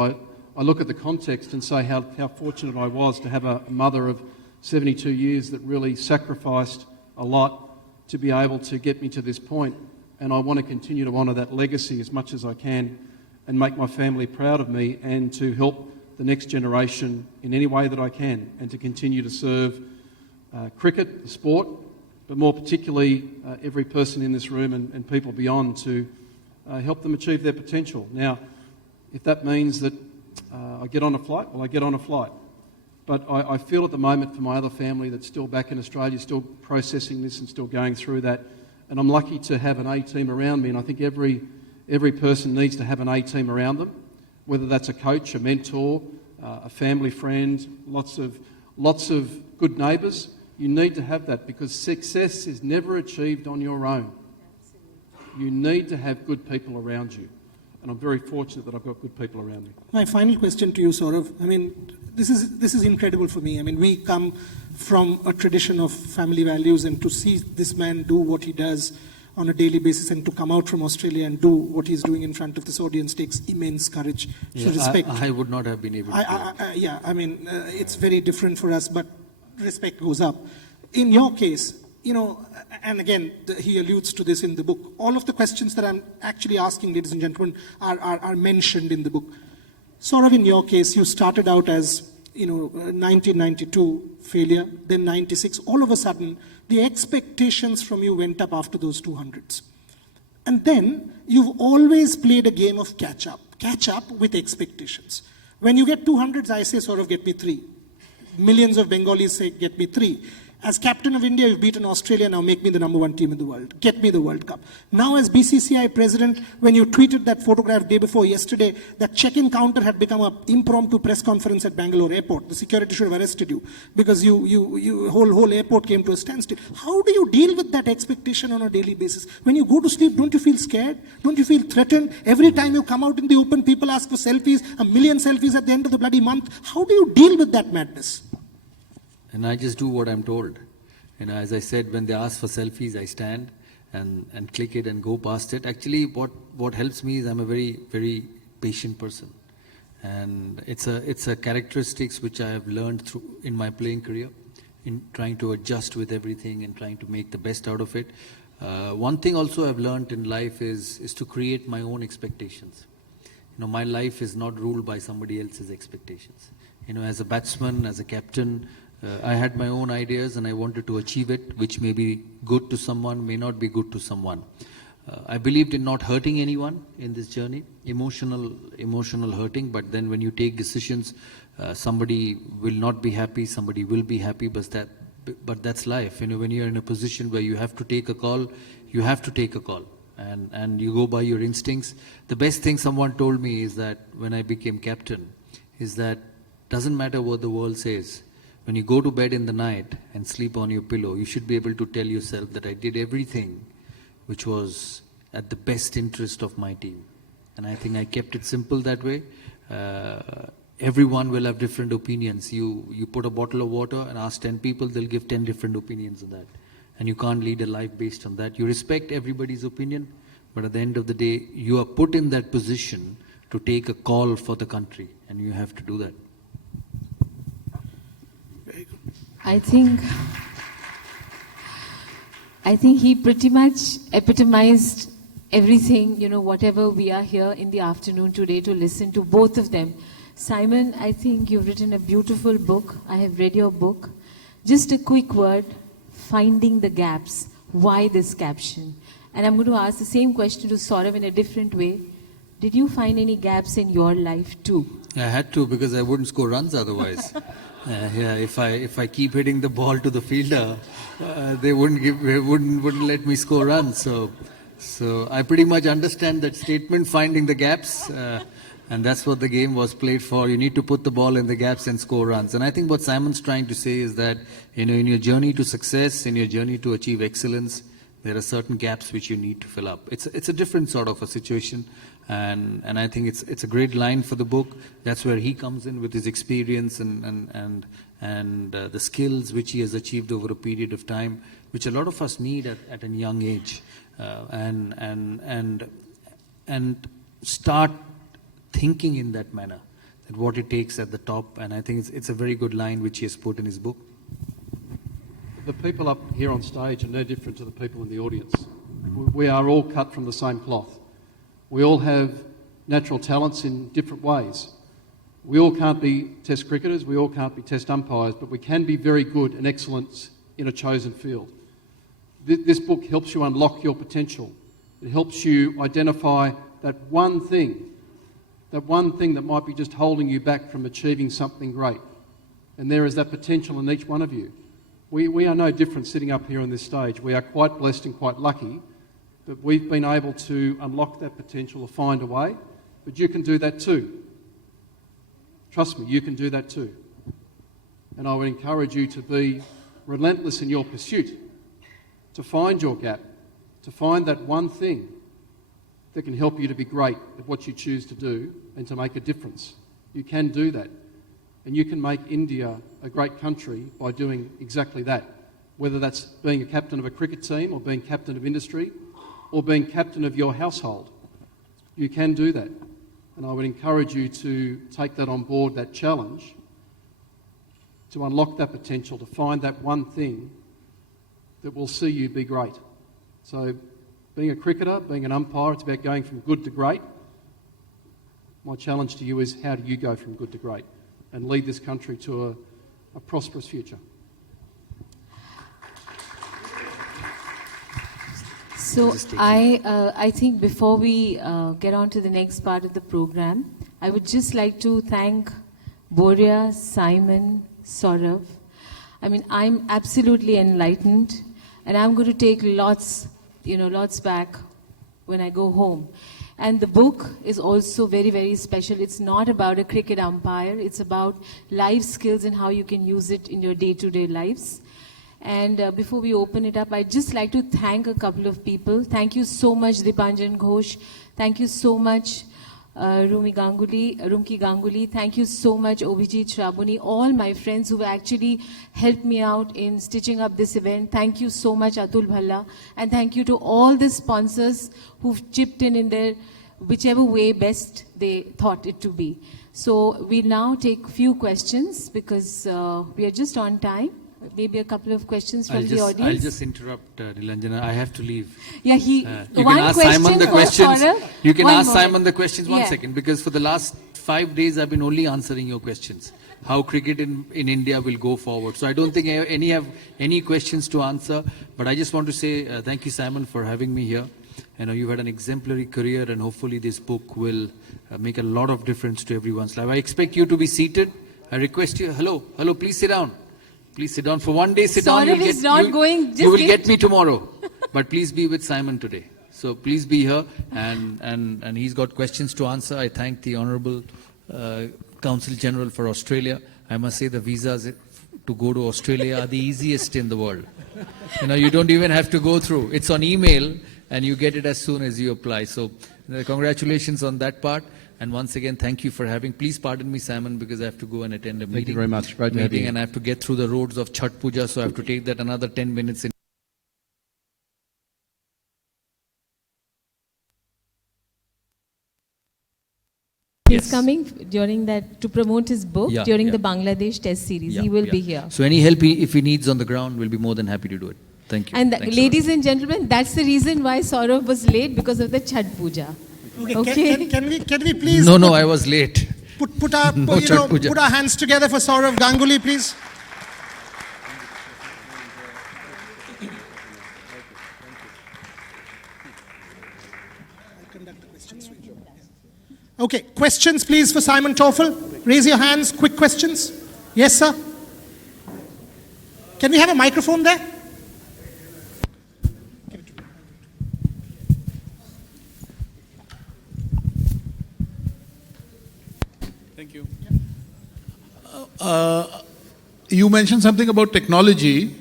I look at the context and say how fortunate I was to have a mother of 72 years that really sacrificed a lot to be able to get me to this point. And I want to continue to honour that legacy as much as I can and make my family proud of me, and to help the next generation in any way that I can, and to continue to serve cricket, the sport, but more particularly every person in this room and people beyond, to help them achieve their potential. Now, if that means that I get on a flight, well, I get on a flight. But I feel at the moment for my other family that's still back in Australia, still processing this and still going through that. And I'm lucky to have an A-team around me, and I think every person needs to have an A-team around them, whether that's a coach, a mentor, a family friend, lots of good neighbours. You need to have that, because success is never achieved on your own. You need to have good people around you. And I'm very fortunate that I've got good people around me. My final question to you, Sourav. I mean, this is incredible for me. I mean, we come from a tradition of family values, and to see this man do what he does on a daily basis, and to come out from Australia and do what he's doing in front of this audience takes immense courage. So respect. I would not have been able to. It's very different for us, but respect goes up. In your case, and again, he alludes to this in the book, all of the questions that I'm actually asking, ladies and gentlemen, are mentioned in the book. Sourav, in your case, you started out as, 1992 failure, then 96. All of a sudden, the expectations from you went up after those 200s. And then you've always played a game of catch up with expectations. When you get 200s, I say, Sourav, get me 3. Millions of Bengalis say, get me 3. As captain of India, you've beaten Australia, now make me the #1 team in the world. Get me the World Cup. Now as BCCI president, when you tweeted that photograph day before yesterday, that check-in counter had become an impromptu press conference at Bangalore airport. The security should have arrested you, because whole airport came to a standstill. How do you deal with that expectation on a daily basis? When you go to sleep, don't you feel scared? Don't you feel threatened? Every time you come out in the open, people ask for selfies, 1 million selfies at the end of the bloody month. How do you deal with that madness? And I just do what I'm told. As I said, when they ask for selfies, I stand and click it and go past it. Actually, what helps me is I'm a very, very patient person. And it's a characteristics which I have learned through in my playing career, in trying to adjust with everything and trying to make the best out of it. One thing also I've learned in life is to create my own expectations. My life is not ruled by somebody else's expectations. As a batsman, as a captain, I had my own ideas and I wanted to achieve it, which may be good to someone, may not be good to someone. I believed in not hurting anyone in this journey, emotional hurting, but then when you take decisions, somebody will not be happy, somebody will be happy, but that's life. When you're in a position where you have to take a call, you have to take a call. And you go by your instincts. The best thing someone told me is that when I became captain, is that doesn't matter what the world says. When you go to bed in the night and sleep on your pillow, you should be able to tell yourself that I did everything which was at the best interest of my team. And I think I kept it simple that way. Everyone will have different opinions. You put a bottle of water and ask 10 people, they'll give 10 different opinions on that. And you can't lead a life based on that. You respect everybody's opinion, but at the end of the day, you are put in that position to take a call for the country, and you have to do that. I think I think he pretty much epitomized everything, whatever we are here in the afternoon today to listen to, both of them. Simon, I think you've written a beautiful book. I have read your book. Just a quick word, finding the gaps. Why this caption? And I'm going to ask the same question to Sourav in a different way. Did you find any gaps in your life too? I had to, because I wouldn't score runs otherwise. If I keep hitting the ball to the fielder, they wouldn't let me score runs. So I pretty much understand that statement, finding the gaps, and that's what the game was played for. You need to put the ball in the gaps and score runs. And I think what Simon's trying to say is that, in your journey to success, in your journey to achieve excellence, there are certain gaps which you need to fill up. It's a different sort of a situation, and I think it's a great line for the book. That's where he comes in with his experience and the skills which he has achieved over a period of time, which a lot of us need at a young age, and start thinking in that manner, that what it takes at the top. And I think it's a very good line which he has put in his book. The people up here on stage are no different to the people in the audience. We are all cut from the same cloth. We all have natural talents in different ways. We all can't be test cricketers, we all can't be test umpires, but we can be very good and excellent in a chosen field. This book helps you unlock your potential. It helps you identify that one thing that might be just holding you back from achieving something great. And there is that potential in each one of you. We are no different sitting up here on this stage. We are quite blessed and quite lucky that we've been able to unlock that potential or find a way, but you can do that too. Trust me, you can do that too. And I would encourage you to be relentless in your pursuit, to find your gap, to find that one thing that can help you to be great at what you choose to do and to make a difference. You can do that. And you can make India a great country by doing exactly that, whether that's being a captain of a cricket team or being captain of industry or being captain of your household. You can do that. And I would encourage you to take that on board, that challenge, to unlock that potential, to find that one thing that will see you be great. So being a cricketer, being an umpire, it's about going from good to great. My challenge to you is, how do you go from good to great and lead this country to a prosperous future? So I think before we get on to the next part of the program, I would just like to thank Boria, Simon, Sourav. I mean, I'm absolutely enlightened, and I'm going to take lots back when I go home. And the book is also very, very special. It's not about a cricket umpire. It's about life skills and how you can use it in your day-to-day lives. And before we open it up, I'd just like to thank a couple of people. Thank you so much, Dipanjan Ghosh. Thank you so much, Rumki Ganguly. Thank you so much, Obhijit Shrabuni. All my friends who actually helped me out in stitching up this event. Thank you so much, Atul Bhalla. And thank you to all the sponsors who've chipped in their whichever way best they thought it to be. So we'll now take few questions because we are just on time. Maybe a couple of questions from the audience. I'll just interrupt, Nilanjana. I have to leave. Yeah, you can ask Simon the questions. You can ask Simon the questions 1 second, because for the last 5 days I've been only answering your questions. How cricket in India will go forward. So I don't think any have any questions to answer. But I just want to say thank you, Simon, for having me here. You've had an exemplary career, and hopefully this book will make a lot of difference to everyone's life. I expect you to be seated. I request you, hello, please sit down. Please sit down. For one day, sit down. You will get me tomorrow. But please be with Simon today. So please be here, and he's got questions to answer. I thank the Honourable Consul General for Australia. I must say the visas to go to Australia are the easiest in the world. You don't even have to go through. It's on email, and you get it as soon as you apply. So congratulations on that part. And once again, thank you for having. Please pardon me, Simon, because I have to go and attend a meeting. Thank you very much. Great to have you. And I have to get through the roads of Chhat Puja, so I have to take that another 10 minutes in. He's coming during that to promote his book during the Bangladesh Test Series. He will be here. So any help if he needs on the ground, we'll be more than happy to do it. Thank you. And Thanks a lot. ladies and gentlemen, that's the reason why Sourav was late, because of the Chhat Puja. Okay. Can we please No, I was late. put our No Chhat Puja. put our hands together for Sourav Ganguly, please. Okay, questions please for Simon Taufel. Raise your hands, quick questions. Yes, sir. Can we have a microphone there? Thank you. You mentioned something about technology.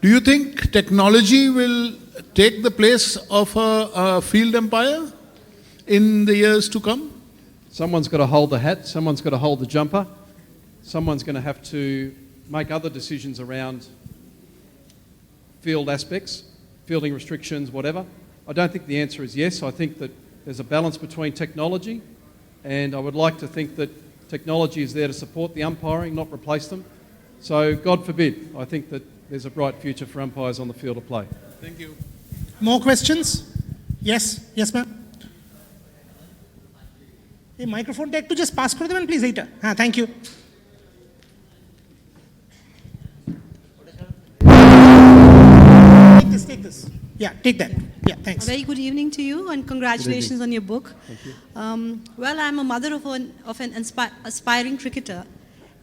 Do you think technology will take the place of a field umpire in the years to come? Someone's got to hold the hat, someone's got to hold the jumper, someone's going to have to make other decisions around field aspects, fielding restrictions, whatever. I don't think the answer is yes. I think that there's a balance between technology, and I would like to think that technology is there to support the umpiring, not replace them. So, God forbid, I think that there's a bright future for umpires on the field of play. Thank you. More questions? Yes, ma'am. A microphone take to just pass kar deben please later. Thank you. Take this. Yeah, take that. Yeah, thanks. A very good evening to you, and congratulations on your book. Thank you. Well, I'm a mother of an aspiring cricketer,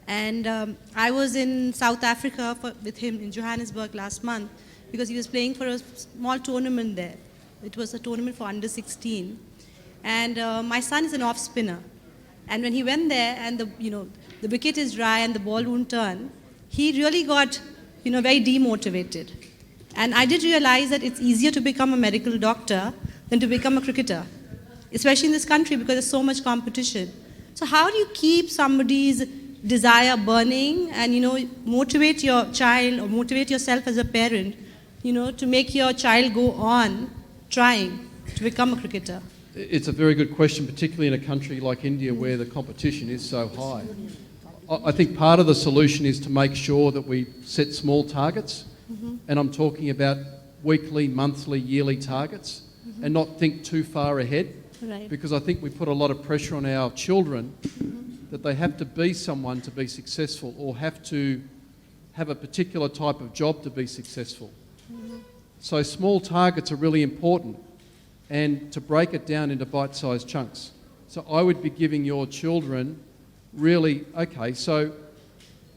and I was in South Africa with him in Johannesburg last month because he was playing for a small tournament there. It was a tournament for under 16, and my son is an off spinner, and when he went there and the wicket is dry and the ball won't turn, he really got very demotivated. And I did realize that it's easier to become a medical doctor than to become a cricketer, especially in this country because there's so much competition. So how do you keep somebody's desire burning and, motivate your child or motivate yourself as a parent, to make your child go on trying to become a cricketer? It's a very good question, particularly in a country like India where the competition is so high. I think part of the solution is to make sure that we set small targets. And I'm talking about weekly, monthly, yearly targets, and not think too far ahead. Right. Because I think we put a lot of pressure on our children that they have to be someone to be successful, or have to have a particular type of job to be successful. So small targets are really important, and to break it down into bite-sized chunks. So I would be giving your children really, okay, so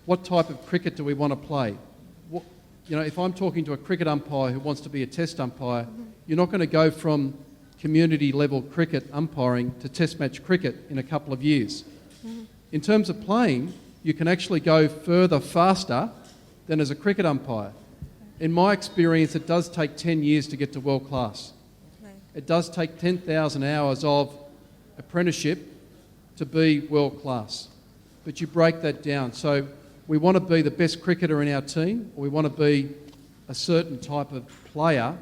what type of cricket do we want to play? If I'm talking to a cricket umpire who wants to be a test umpire, you're not going to go from community level cricket umpiring to test match cricket in a couple of years. In terms of playing, you can actually go further faster than as a cricket umpire. In my experience, it does take 10 years to get to world class. Right. It does take 10,000 hours of apprenticeship to be world class. But you break that down. So we want to be the best cricketer in our team, or we want to be a certain type of player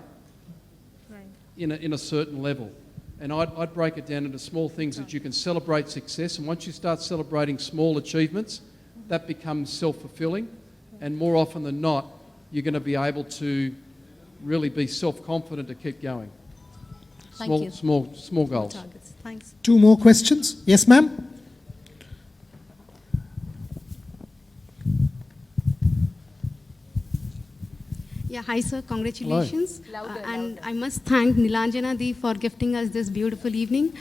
in a certain level. And I'd break it down into small things that you can celebrate success, and once you start celebrating small achievements, that becomes self-fulfilling, and more often than not, you're going to be able to really be self-confident to keep going. Thank you. Small goals. Targets. Thanks. Two more questions. Yes, ma'am. Yeah, hi sir, congratulations. And I must thank Nilanjana Di for gifting us this beautiful evening.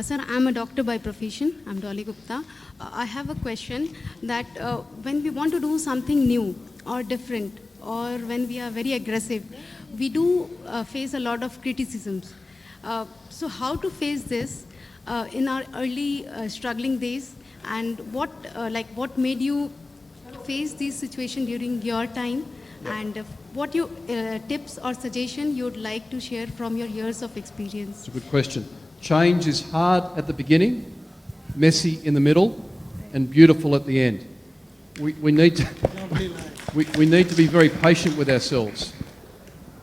Sir, I'm a doctor by profession. I'm Dolly Gupta. I have a question that when we want to do something new or different, or when we are very aggressive, we do face a lot of criticisms. So how to face this in our early struggling days, and what made you face this situation during your time, and what you tips or suggestion you'd like to share from your years of experience? It's a good question. Change is hard at the beginning, messy in the middle, and beautiful at the end. We need to be very patient with ourselves.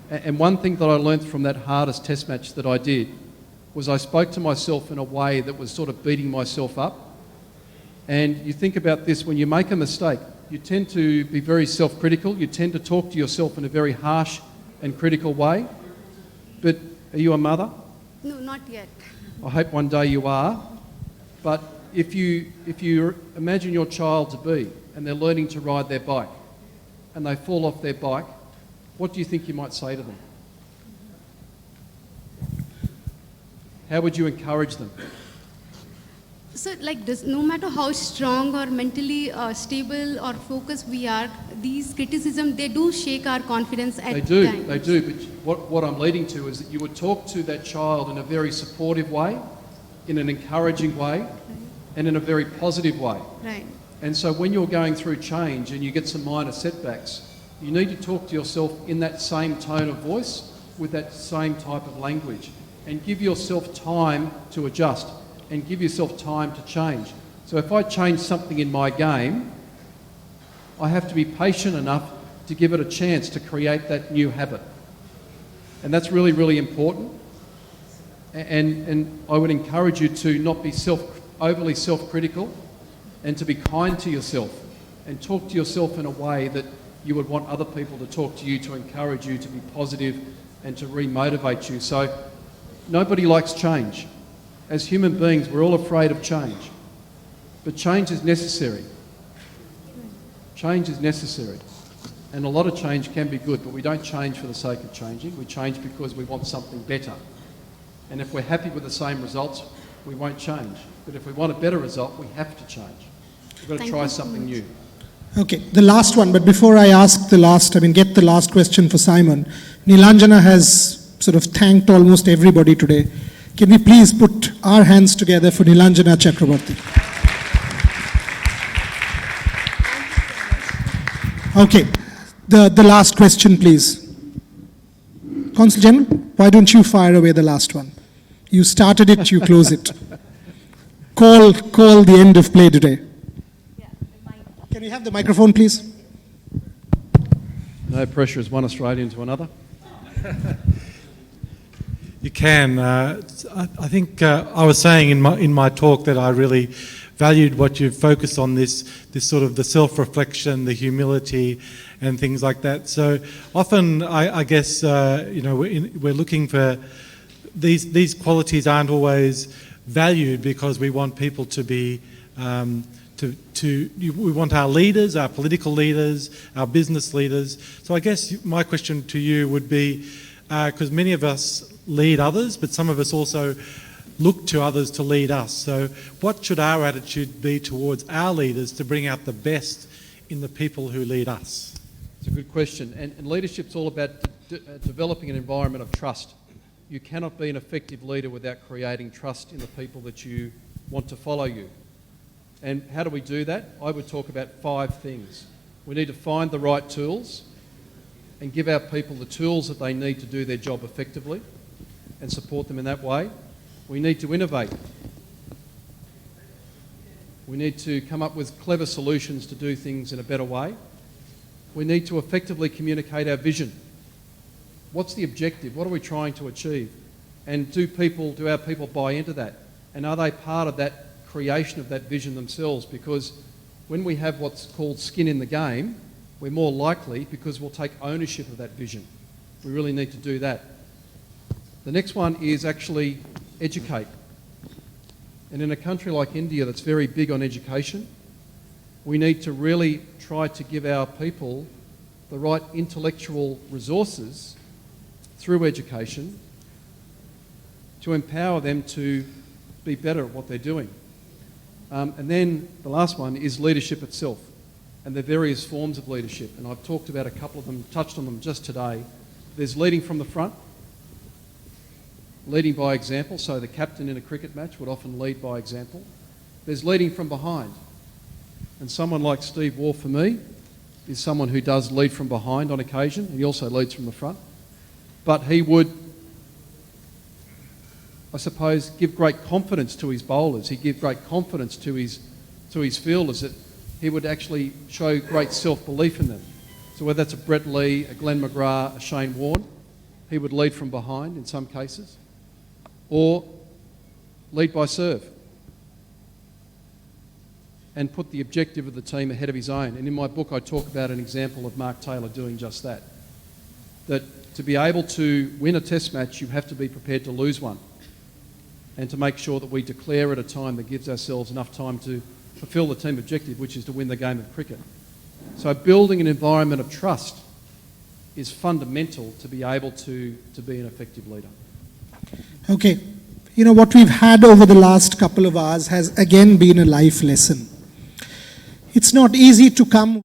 And one thing that I learned from that hardest test match that I did was I spoke to myself in a way that was sort of beating myself up. And you think about this, when you make a mistake, you tend to be very self-critical. You tend to talk to yourself in a very harsh and critical way. But are you a mother? No, not yet. I hope one day you are. But if you imagine your child to be, and they're learning to ride their bike, and they fall off their bike, what do you think you might say to them? How would you encourage them? So, like this, no matter how strong or mentally stable or focused we are, these criticisms, they do shake our confidence at times. They do. But what I'm leading to is that you would talk to that child in a very supportive way, in an encouraging way, and in a very positive way. Right. And so when you're going through change and you get some minor setbacks, you need to talk to yourself in that same tone of voice, with that same type of language, and give yourself time to adjust and give yourself time to change. So if I change something in my game, I have to be patient enough to give it a chance to create that new habit. And that's really, really important. And I would encourage you to not be overly self-critical, and to be kind to yourself and talk to yourself in a way that you would want other people to talk to you, to encourage you to be positive and to re-motivate you. So nobody likes change. As human beings, we're all afraid of change. But change is necessary. Change is necessary. And a lot of change can be good, but we don't change for the sake of changing. We change because we want something better. And if we're happy with the same results, we won't change. But if we want a better result, we have to change. We've got to try something new. Okay, the last one, but before I ask get the last question for Simon, Nilanjana has sort of thanked almost everybody today. Can we please put our hands together for Nilanjana Chakraborty? Okay, the last question, please. Consul General, why don't you fire away the last one? You started it, you close it. Call the end of play today. Can we have the microphone, please? No pressure as one Australian to another. You can. I think I was saying in my talk that I really valued what you've focused on, this sort of the self-reflection, the humility, and things like that. So often, I guess we're looking for these qualities aren't always valued because we want people to be. We want our leaders, our political leaders, our business leaders. So I guess my question to you would be, because many of us lead others, but some of us also look to others to lead us. So what should our attitude be towards our leaders to bring out the best in the people who lead us? It's a good question. And leadership's all about developing an environment of trust. You cannot be an effective leader without creating trust in the people that you want to follow you. And how do we do that? I would talk about 5 things. We need to find the right tools and give our people the tools that they need to do their job effectively and support them in that way. We need to innovate. We need to come up with clever solutions to do things in a better way. We need to effectively communicate our vision. What's the objective? What are we trying to achieve? And do our people buy into that? And are they part of that creation of that vision themselves? Because when we have what's called skin in the game, we're more likely, because we'll take ownership of that vision. We really need to do that. The next one is actually educate. And in a country like India that's very big on education, we need to really try to give our people the right intellectual resources through education to empower them to be better at what they're doing. And then the last one is leadership itself and the various forms of leadership. And I've talked about a couple of them, touched on them just today. There's leading from the front, leading by example. So the captain in a cricket match would often lead by example. There's leading from behind. And someone like Steve Waugh, for me, is someone who does lead from behind on occasion. He also leads from the front. But he would, I suppose, give great confidence to his bowlers. He'd give great confidence to his fielders, that he would actually show great self-belief in them. So whether that's a Brett Lee, a Glenn McGrath, a Shane Warne, he would lead from behind in some cases, or lead by serve. and put the objective of the team ahead of his own. And in my book, I talk about an example of Mark Taylor doing just that. That to be able to win a test match, you have to be prepared to lose one, and to make sure that we declare at a time that gives ourselves enough time to fulfil the team objective, which is to win the game of cricket. So building an environment of trust is fundamental to be able to be an effective leader. Okay. You know, what we've had over the last couple of hours has again been a life lesson. It's not easy to come